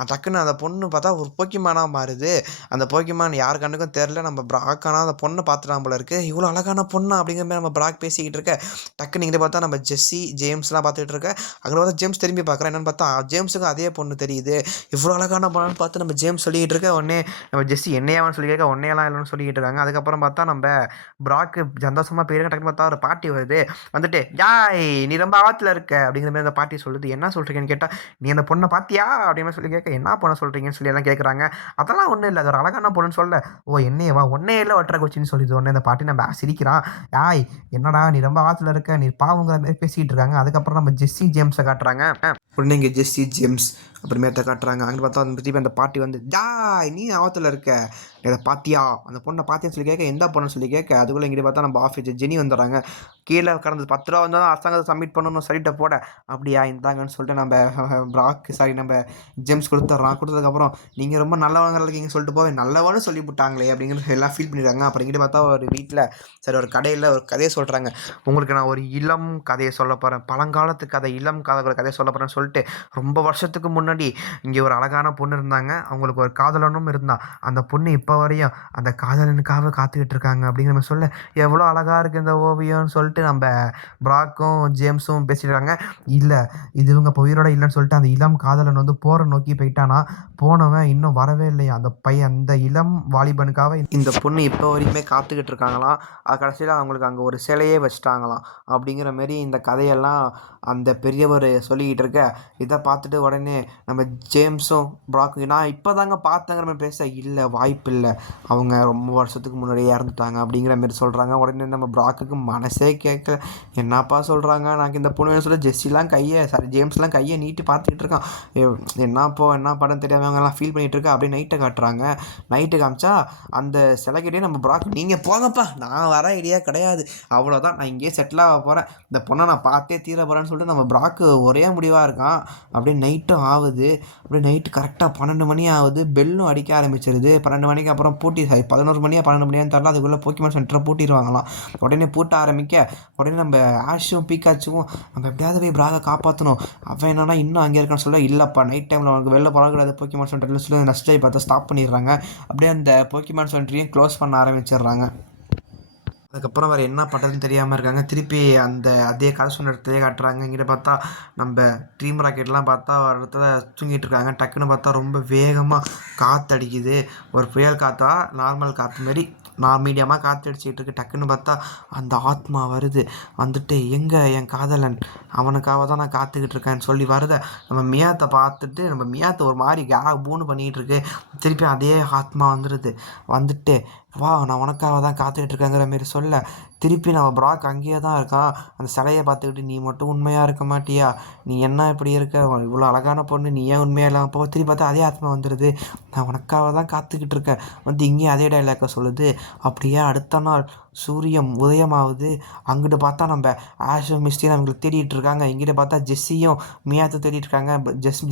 டக்குன்னு அந்த பொண்ணு பார்த்தா ஒரு போக்கிமானாக மாறுது. அந்த போக்கிமான் யார் கண்ணுக்கும் தெரில. நம்ம பிராக் ஆனால் அந்த பொண்ணை பார்த்துட்டான் போல இருக்குது. இவ்வளோ அழகான பொண்ணா அப்படிங்கிற மாதிரி நம்ம பிராக் பேசிக்கிட்டு இருக்க. டக்குன்னு இங்கே பார்த்தா நம்ம ஜெஸ்ஸி ஜேம்ஸ்லாம் பார்த்துட்டு இருக்க. அங்கே பார்த்தா ஜேம்ஸ் திரும்பி பார்க்குறேன். என்னென்னு பார்த்தா ஜேம்ஸுக்கும் அதே பொண்ணு தெரியுது. இவ்வளோ அழகான பொண்ணு பார்த்து நம்ம ஜேம்ஸ் சொல்லிக்கிட்டு இருக்க. உடனே நம்ம ஜெஸ்ஸி என்னையாவான்னு சொல்லி கேட்க ஒன்னையெல்லாம் இல்லைன்னு சொல்லிக்கிட்டு இருக்காங்க. அதுக்கப்புறம் பார்த்தா நம்ம பிராக்கு சந்தோஷமாக போயிருக்க. டக்குன்னு பார்த்தா ஒரு பாட்டி வருது. வந்துட்டு யாய் நீ ரொம்ப ஆபத்தில் இருக்க அப்படிங்கிற மாதிரி அந்த பாட்டி சொல்லுது. என்ன சொல்கிறீங்கன்னு கேட்டால் நீ அந்த பொண்ணை பார்த்தியா அப்படின்னு சொல்லி கேட்க என்ன பொண்ணை சொல்கிறீங்கன்னு சொல்லி எல்லாம் கேட்குறாங்க. அதெல்லாம் ஒன்றும் இல்லை, அது ஒரு அழகான பொண்ணுன்னு சொல்ல. ஓ என்னையவா ஒன்னே இல்லை ஒற்றை கொச்சின்னு சொல்லிது. உடனே அந்த பாட்டி நம்ம சிரிக்கிறான். யாய் என்னடா நீ ரொம்ப ஆபத்தில் இருக்க நீ பாவங்கிற மாதிரி பேசிக்கிட்டு இருக்காங்க. அதுக்கப்புறம் நம்ம ஜெஸ்ஸி ஜேம்ஸை காட்டுறாங்க. உடனே இங்கே ஜெஸ்ஸி ஜேம்ஸ் அப்புறமேட்ட காட்டுறாங்க. அங்கே பார்த்தா அந்த திருப்பி அந்த பாட்டி வந்து ஜாய் நீ ஆபத்தில் இருக்க இதை பாத்தியா அந்த பொண்ணை பார்த்தியான்னு சொல்லி கேட்க எந்த பொண்ணு சொல்லி கேட்க அதுக்குள்ளே இங்கே பார்த்தா நம்ம ஆஃபீஸ் ஜெனி வந்துடுறாங்க. கீழே கடந்தது 10 ரூபா வந்தால் தான் அரசாங்கத்தை சப்மிட் பண்ணணும் சொல்லிட்டு போட அப்படியா இந்தாங்கன்னு சொல்லிட்டு நம்ம பிராக் நம்ம ஜேம்ஸ் கொடுத்ததுக்கப்புறம் நீங்கள் ரொம்ப நல்லவங்க இருக்கீங்க சொல்லிட்டு போய் நல்லவன்னு சொல்லி விட்டாங்களே அப்படிங்கிற எல்லாம் ஃபீல் பண்ணிடுறாங்க. அப்புறம் இங்கிட்ட பார்த்தா ஒரு வீட்டில் சரி ஒரு கடையில் ஒரு கதையை சொல்கிறாங்க. உங்களுக்கு நான் ஒரு இளம் கதையை சொல்ல போகிறேன், பழங்காலத்து கதை இளம் கதையை சொல்ல போகிறேன்னு சொல்லிட்டு ரொம்ப வருஷத்துக்கு முன்னாடி இங்கே ஒரு அழகான பொண்ணு இருந்தாங்க. அவங்களுக்கு ஒரு காதலனும் இருந்தான். அந்த பொண்ணு இப்போ வரையும் அந்த காதலனுக்காக காத்துக்கிட்டு இருக்காங்க அப்படிங்கிற மாதிரி சொல்ல எவ்வளோ அழகாக இருக்குது இந்த ஓவியம்னு சொல்லிட்டு நம்ம பிராக்கும் ஜேம்ஸும் பேசிடுறாங்க. இல்லை இது இவங்க இப்போ உயிரோட இல்லைன்னு சொல்லிட்டு அந்த இளம் காதலன் வந்து போரை நோக்கி போயிட்டானா. போனவன் இன்னும் வரவே இல்லையா. அந்த பையன் அந்த இளம் வாலிபனுக்காக இந்த பொண்ணு இப்போ வரையுமே காத்துக்கிட்டு இருக்காங்களாம். கடைசியில் அவங்களுக்கு அங்கே ஒரு சிலையே வச்சுட்டாங்களாம் அப்படிங்கிற மாரி இந்த கதையெல்லாம் அந்த பெரியவர் சொல்லிக்கிட்டு இருக்க. இதை பார்த்துட்டு உடனே நம்ம ஜேம்ஸும் பிராக்கும் நான் இப்போ தாங்க பார்த்தேங்கிற மாதிரி பேச இல்லை வாய்ப்பு இல்லை அவங்க ரொம்ப வருஷத்துக்கு முன்னாடியே இறந்துட்டாங்க அப்படிங்கிற மாரி சொல்கிறாங்க. உடனே நம்ம பிராக்குக்கு மனசே கேட்க என்னப்பா சொல்கிறாங்க நாங்கள் இந்த பொண்ணு சொல்ல ஜெஸ்ஸிலாம் ஜேம்ஸ்லாம் கையை நீட்டி பார்த்துக்கிட்டு இருக்கான். என்ன படம் தெரியாமல் அவங்கெல்லாம் ஃபீல் பண்ணிகிட்டு இருக்கா. அப்படியே நைட்டை காட்டுறாங்க. நைட்டு காமிச்சா அந்த சிலைக்கிட்டே நம்ம பிராக் நீங்கள் போங்கப்பா நான் வர ஐடியா கிடையாது அவ்வளோதான் நான் இங்கேயே செட்டில் ஆக போகிறேன் இந்த பொண்ணை நான் பார்த்தே தீர போகிறேன்னு சொல்லிட்டு நம்ம பிராக்கு ஒரே முடிவாக இருக்கான். அப்படியே நைட்டும் ஆகுது. அப்படியே நைட்டு கரெக்டாக 12 மணி ஆகுது. பெல்லும் அடிக்க ஆரம்பிச்சிருது. 12 மணிக்கு அப்புறம் 11 மணியா 12 மணியான்னு தரல அதுக்குள்ளே போக்கிமான் சென்டரை பூட்டிடுவாங்களாம். உடனே பூட்ட ஆரம்பிக்க உடனே நம்ம ஆஷும் பீக்காச்சும் நம்ம எப்படியாவது போய் பிராகை காப்பாற்றணும். அவன் என்னன்னா இன்னும் அங்கே இருக்கான்னு சொல்ல இல்லைப்பா நைட் டைமில் அவனுக்கு வெளில போகக்கூடாது போக்கிமான் சென்டர்னு சொல்லி நெக்ஸ்ட் டே பார்த்து ஸ்டாப் பண்ணிடுறாங்க. அப்படியே அந்த போக்கிமான் சென்டரையும் க்ளோஸ் பண்ண ஆரம்பிச்சிடுறாங்க. அதுக்கப்புறம் வேறு என்ன பண்ணுறதுன்னு தெரியாமல் இருக்காங்க. திருப்பி அதே கதை சொன்ன இடத்துலேயே காட்டுறாங்க. இங்கிட்ட பார்த்தா நம்ம ட்ரீம் ராக்கெட்லாம் பார்த்தா ஒரு இடத்துல தூங்கிட்டு இருக்காங்க. டக்குன்னு பார்த்தா ரொம்ப வேகமாக காற்றடிக்குது. ஒரு புயல் காற்றா நார்மல் காற்று மாரி மீடியமாக காற்றடிச்சிக்கிட்டு இருக்கு. டக்குன்னு பார்த்தா அந்த ஆத்மா வருது. வந்துட்டு எங்கே என் காதலன் அவனுக்காக தான் நான் காத்துக்கிட்டு இருக்கேன்னு சொல்லி வருத. நம்ம மியாத்தை பார்த்துட்டு நம்ம மியாத்தை ஒரு மாதிரி பூன்னு பண்ணிக்கிட்டு இருக்கு. திருப்பி அதே ஆத்மா வந்துட்டு வா நான் உனக்காக தான் காத்துக்கிட்டு இருக்கேங்கிற மாரி சொல்ல திருப்பி நம்ம பிராக் அங்கேயே தான் இருக்கான். அந்த சிலையை பார்த்துக்கிட்டு நீ மட்டும் உண்மையாக இருக்க மாட்டியா நீ என்ன இப்படி இருக்க இவ்வளோ அழகான பொண்ணு நீ ஏன் உண்மையாக இல்லாமல் போ. திருப்பி பார்த்தா அதே ஆத்மா வந்துடுது. நான் உனக்காக தான் காத்துக்கிட்டு இருக்கேன் இங்கேயும் அதே டைலாக்கை சொல்லுது. அப்படியே அடுத்த நாள் சூரியன் உதயமாகுது. அங்கிட்டு பார்த்தா நம்ம ஆஷும் மிஸ்டியும் அவங்களுக்கு தேடிட்டு இருக்காங்க. இங்கிட்ட பார்த்தா ஜெஸ்ஸியும் மியாத்தை தேடிட்டு இருக்காங்க.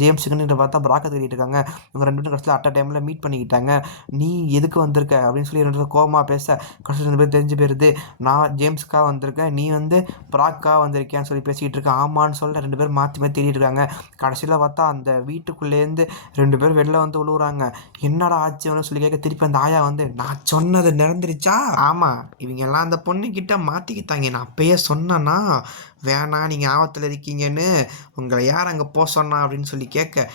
ஜேம்ஸுக்குன்னு பார்த்தா பிராக்கை தேடிட்டு இருக்காங்க. இவங்க 2 பேரும் கடைசியில் அட் அ டைமில் மீட் பண்ணிக்கிட்டாங்க. நீ எதுக்கு வந்திருக்க அப்படின்னு சொல்லி 2 பேரும் கோவமாக பேச கடைசியில் 2 பேர் தெரிஞ்சு போயிருது. நான் ஜேம்ஸ்க்காக வந்திருக்கேன் நீ பிராக்காக வந்திருக்கேன்னு சொல்லி பேசிக்கிட்டு இருக்கேன். ஆமான்னு சொல்ல 2 பேர் மாற்றி மாற்றி தேடிட்டு இருக்காங்க. கடைசியில் பார்த்தா அந்த வீட்டுக்குள்ளேருந்து 2 பேர் வெளில விழுவுறாங்க. என்னடா ஆச்சுன்னு சொல்லி கேட்க திருப்பி அந்த ஆயா நான் சொன்னது நடந்துருச்சா. ஆமாம் இவங்க எல்லாம் அந்த பொண்ணுக்கிட்ட மாற்றிக்கிட்டாங்க. நான் அப்பயே சொன்னேன்னா வேணாம் நீங்கள் ஆபத்தில் இருக்கீங்கன்னு உங்களை யார் அங்கே போக சொன்னா அப்படின்னு சொல்லி கேட்க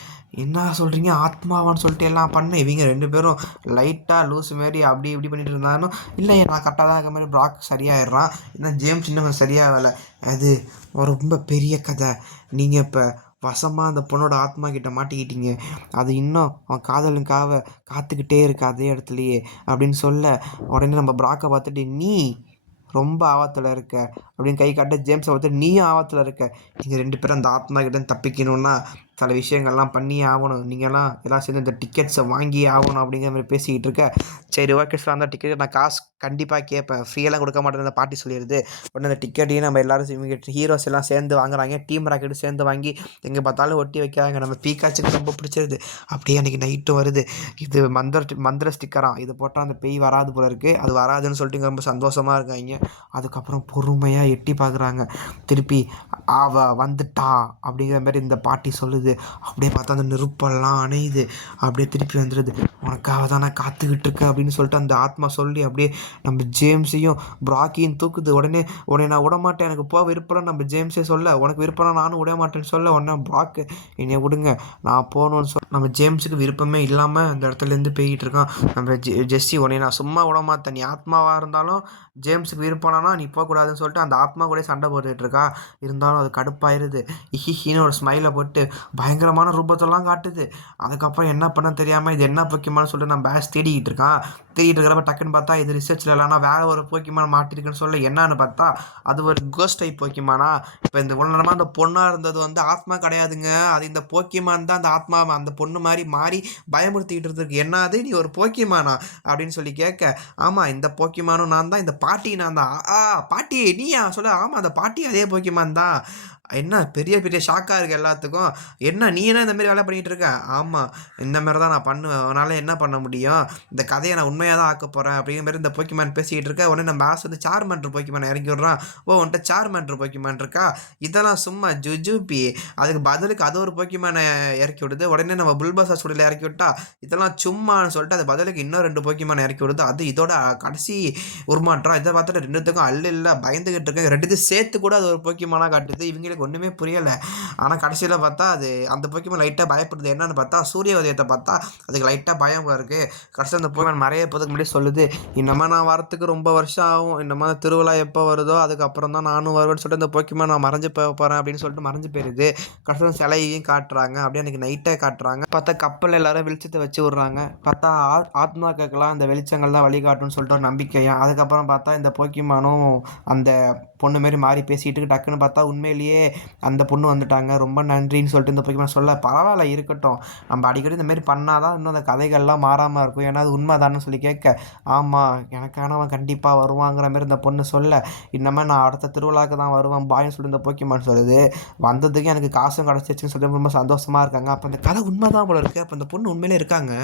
என்ன சொல்கிறீங்க ஆத்மாவான்னு சொல்லிட்டு எல்லாம் பண்ண இவங்க 2 பேரும் லைட்டாக லூஸ் மாரி அப்படி இப்படி பண்ணிட்டு இருந்தாலும் இல்லை நான் கரெக்டாக தான் இருக்க மாதிரி பிராக் சரியாயிடுறான். ஏன்னா ஜேம்ஸ் இன்னும் சரியாகலை. அது ஒரு ரொம்ப பெரிய கதை. நீங்கள் இப்போ வசமாக அந்த பொண்ணோட ஆத்மா கிட்ட மாட்டிக்கிட்டீங்க. அது இன்னும் அவன் காதலுக்காக காத்துக்கிட்டே இருக்கு அதே இடத்துலையே அப்படின்னு சொல்ல உடனே நம்ம பிராக்கை பார்த்துட்டு நீ ரொம்ப ஆபத்தில் இருக்க அப்படின்னு கை காட்ட ஜேம்ஸை பார்த்துட்டு நீயும் ஆபத்தில் இருக்க. நீங்கள் 2 பேரும் அந்த ஆத்மா கிட்ட தப்பிக்கணும்னா சில விஷயங்கள்லாம் பண்ணியே ஆகணும், நீங்கள்லாம் எல்லாம் சேர்ந்து இந்த டிக்கெட்ஸை வாங்கியே ஆகணும் அப்படிங்கிற மாதிரி பேசிக்கிட்டு இருக்க. சரி ஓகே சார், அந்த டிக்கெட் நான் காசு கண்டிப்பாக கேட்பேன், ஃப்ரீயெல்லாம் கொடுக்க மாட்டேன்னு அந்த பாட்டி சொல்லிடுது. உடனே அந்த டிக்கெட்டையும் நம்ம எல்லாரும் இவங்க ஹீரோஸ் எல்லாம் சேர்ந்து வாங்குறாங்க, டீம் ராக்கெட்டு சேர்ந்து வாங்கி எங்கே பார்த்தாலும் ஒட்டி வைக்கிறாங்க. நம்ம பீக்காச்சுக்கு ரொம்ப பிடிச்சிருது. அப்படியே அன்றைக்கி நைட்டு வருது, இது மந்திர ஸ்டிக்கராக, இது போட்டால் அந்த பேய் வராது போல இருக்குது. அது வராதுன்னு சொல்லிட்டு இங்கே ரொம்ப சந்தோஷமாக இருக்காங்க. அதுக்கப்புறம் பொறுமையாக எட்டி பார்க்குறாங்க. திருப்பி அவ வந்துட்டா அப்படிங்கிற மாதிரி இந்த பாட்டி சொல்லுது. அப்படியே பார்த்தா அந்த நெருப்பெல்லாம் அணையுது. அப்படியே திருப்பி வந்துடுது. உனக்காக தான் நான் காத்துக்கிட்டு இருக்கேன் அப்படின்னு சொல்லிட்டு அந்த ஆத்மா சொல்லி அப்படியே நம்ம ஜேம்ஸையும் ப்ராக்கியும் தூக்குது. உடனே நான் விட மாட்டேன், எனக்கு போக விருப்பம், நம்ம ஜேம்ஸே சொல்ல, உனக்கு விருப்பம் நானும் விட மாட்டேன்னு சொல்ல, உடனே ப்ராக்கு என்னை விடுங்க நான் போகணும்னு சொல்ல, நம்ம ஜேம்ஸுக்கு விருப்பமே இல்லாமல் அந்த இடத்துலேருந்து போய்கிட்டு இருக்கான். நம்ம ஜெஸ்ஸி உடனே நான் சும்மா விட மாட்டேன், நீ ஆத்மாவாக இருந்தாலும் ஜேம்ஸுக்கு விருப்பம்னா நீ போகக்கூடாதுன்னு சொல்லிட்டு அந்த ஆத்மா கூட சண்டை போட்டுட்டு இருக்கா. இருந்தாலும் அது கடுப்பாயிருது. இஹின்னு ஒரு ஸ்மைலை போட்டு பயங்கரமான ரூபத்தெல்லாம் காட்டுது. அதுக்கப்புறம் என்ன பண்ண தெரியாமல் இது என்ன போக்கியமானு சொல்லிட்டு நம்ம பேஸ் தேடிக்கிட்டு இருக்கான். தேடிட்டு இருக்கிறப்ப டக்குன்னு பார்த்தா இது ரிசர்ச்சில் இல்லைனா வேறு ஒரு போக்கியமான மாட்டிருக்குன்னு சொல்ல, என்னன்னு பார்த்தா அது ஒரு கோஸ்ட் டைப் போக்கியமானா. இப்போ இந்த இவ்வளோ நேரமாக அந்த பொண்ணாக இருந்தது வந்து ஆத்மா கிடையாதுங்க, அது இந்த போக்கியமான் தான் அந்த ஆத்மா அந்த பொண்ணு மாதிரி மாறி பயமுறுத்திக்கிட்டு இருந்திருக்கு. என்னது நீ ஒரு போக்கியமானா அப்படின்னு சொல்லி கேட்க, ஆமாம் இந்த போக்கியமானும் நான் தான், இந்த பாட்டி நான் தான். பாட்டி நீயா சொல்ல, ஆமாம் அந்த பாட்டி அதே போக்கியமான் தான். என்ன பெரிய பெரிய ஷாக்காக இருக்குது எல்லாத்துக்கும். என்ன நீ என்ன இந்த மாதிரி வேலை பண்ணிகிட்டு இருக்க? ஆமாம் இந்த மாதிரி தான் நான் பண்ணுவேன், அதனால் என்ன பண்ண முடியும், இந்த கதையை நான் உண்மையாக தான் ஆக்க போகிறேன் அப்படிங்கிற மாதிரி இந்த போக்கிமான் பேசிக்கிட்டு இருக்க. உடனே நம்ம ஆஸ் வந்து சார்மேண்டர் போக்கிமான் இறக்கி விட்றான். ஓ உன்ட்ட சார்மேண்டர் போக்கிமான் இருக்கா, இதெல்லாம் சும்மா ஜுஜூபி, அதுக்கு பதிலுக்கு அது ஒரு போக்கிமானை இறக்கி விடுது. உடனே நம்ம புல்பஸா ஸ்டுடியோவில் இறக்கி விட்டா இதெல்லாம் சும்மான்னு சொல்லிட்டு அது பதிலுக்கு இன்னும் 2 போக்கிமான் இறக்கி விடுது. அது இதோட கடைசி உருமாற்றம். இதை பார்த்துட்டு ரெண்டுத்துக்கும் இல்லை பயந்துக்கிட்டு இருக்கேன். ரெண்டுத்தையும் சேர்த்து கூட அது ஒரு போக்கிமானாக காட்டுது. இவங்களுக்கு ஒன்றுமே புரியலை. ஆனால் கடைசியில் பார்த்தா அது அந்த போக்கிமான் லைட்டாக பயப்படுது. என்னன்னு பார்த்தா சூரிய உதயத்தை பார்த்தா அதுக்கு லைட்டாக பயம் போல இருக்குது. கடைசியில் அந்த போக்கிமான் மறைய போதுக்கு முன்னாடி சொல்லுது, இன்னமா நான் வரத்துக்கு ரொம்ப வருஷம் ஆகும், இன்னமா திருவிழா எப்போ வருதோ அதுக்கப்புறம் தான் நானும் வருவேன்னு சொல்லிட்டு அந்த போக்கிமான் நான் மறைஞ்சு போகிறேன் அப்படின்னு சொல்லிட்டு மறைஞ்சு போயிடுது. கடைசியில் சிலையையும் காட்டுறாங்க. அப்படியே எனக்கு நைட்டாக காட்டுறாங்க. பார்த்தா கப்பல் எல்லாரும் வெளிச்சத்தை வச்சு விட்றாங்க. பார்த்தா ஆத்மாக்கெல்லாம் இந்த வெளிச்சங்கள் தான் வழிகாட்டுன்னு சொல்லிட்டு ஒரு நம்பிக்கையா. அதுக்கப்புறம் பார்த்தா இந்த போக்கிமானும் அந்த பொண்ணு மாரி மாறி பேசிகிட்டு டக்குன்னு பார்த்தா உண்மையிலேயே அந்த பொண்ணு வந்துட்டாங்க. ரொம்ப நன்றின்னு சொல்லிட்டு இந்த போக்கிமான் சொல்ல, பரவாயில்ல இருக்கட்டும், நம்ம அடிக்கடி இந்த மாதிரி பண்ணாதான் இன்னும் அந்த கதைகள்லாம் மாறாமல் இருக்கும், ஏன்னா அது உண்மை தானே சொல்லி கேட்க, ஆமாம் எனக்கானவன் கண்டிப்பாக வருவாங்கிற மாதிரி இந்த பொண்ணு சொல்ல, இன்னமே நான் அடுத்த திருவிழாவுக்கு தான் வருவேன் பாய்ன்னு சொல்லிட்டு இந்த போக்கிமான் சொல்லுது. வந்ததுக்கு எனக்கு காசும் கிடச்சிச்சுன்னு சொல்லிட்டு ரொம்ப சந்தோஷமாக இருக்காங்க. அப்போ அந்த கதை உண்மை தான் போல இருக்குது. அப்போ அந்த பொண்ணு உண்மையிலே இருக்காங்க.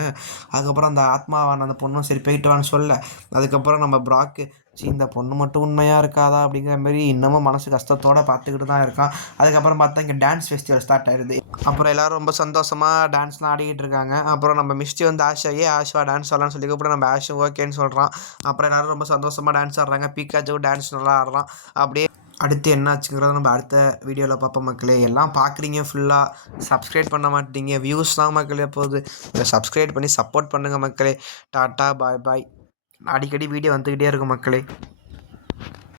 அதுக்கப்புறம் அந்த ஆத்மாவான அந்த பொண்ணும் சரி போயிட்டு வான்னு சொல்ல, அதுக்கப்புறம் நம்ம ப்ராக்கு இந்த பொண்ணு மட்டும் உண்மையாக இருக்காதா அப்படிங்கிற மாதிரி இன்னமும் மனசு கஷ்டத்தோடு பார்த்துக்கிட்டு தான் இருக்கான். அதுக்கப்புறம் பார்த்தா இங்கே டான்ஸ் ஃபெஸ்டிவல் ஸ்டார்ட் ஆயிடுது. அப்புறம் எல்லோரும் ரொம்ப சந்தோஷமாக டான்ஸ்லாம் ஆடிக்கிட்டு இருக்காங்க. அப்புறம் நம்ம மிஸ்டி வந்து ஆஷுவா டான்ஸ் ஆடலாம்னு சொல்லி கூப்பிட்டு நம்ம ஆஷும் ஓகேன்னு சொல்கிறான். அப்புறம் எல்லோரும் ரொம்ப சந்தோஷமாக டான்ஸ் ஆடுறாங்க. பீக்காச்சும் டான்ஸ் நல்லா ஆடுறான். அப்படியே அடுத்து என்ன ஆச்சுங்கிறத நம்ம அடுத்த வீடியோவில் பார்ப்போம் மக்களே. எல்லாம் பார்க்குறீங்க ஃபுல்லாக, சப்ஸ்கிரைப் பண்ண மாட்டீங்க, வியூஸ் தான் மக்களே போகுது. இதை சப்ஸ்கிரைப் பண்ணி சப்போர்ட் பண்ணுங்கள் மக்களே. டாட்டா பாய் பாய். அடிக்கடி வீடியோ வந்துக்கிட்டே இருக்கும் மக்களே.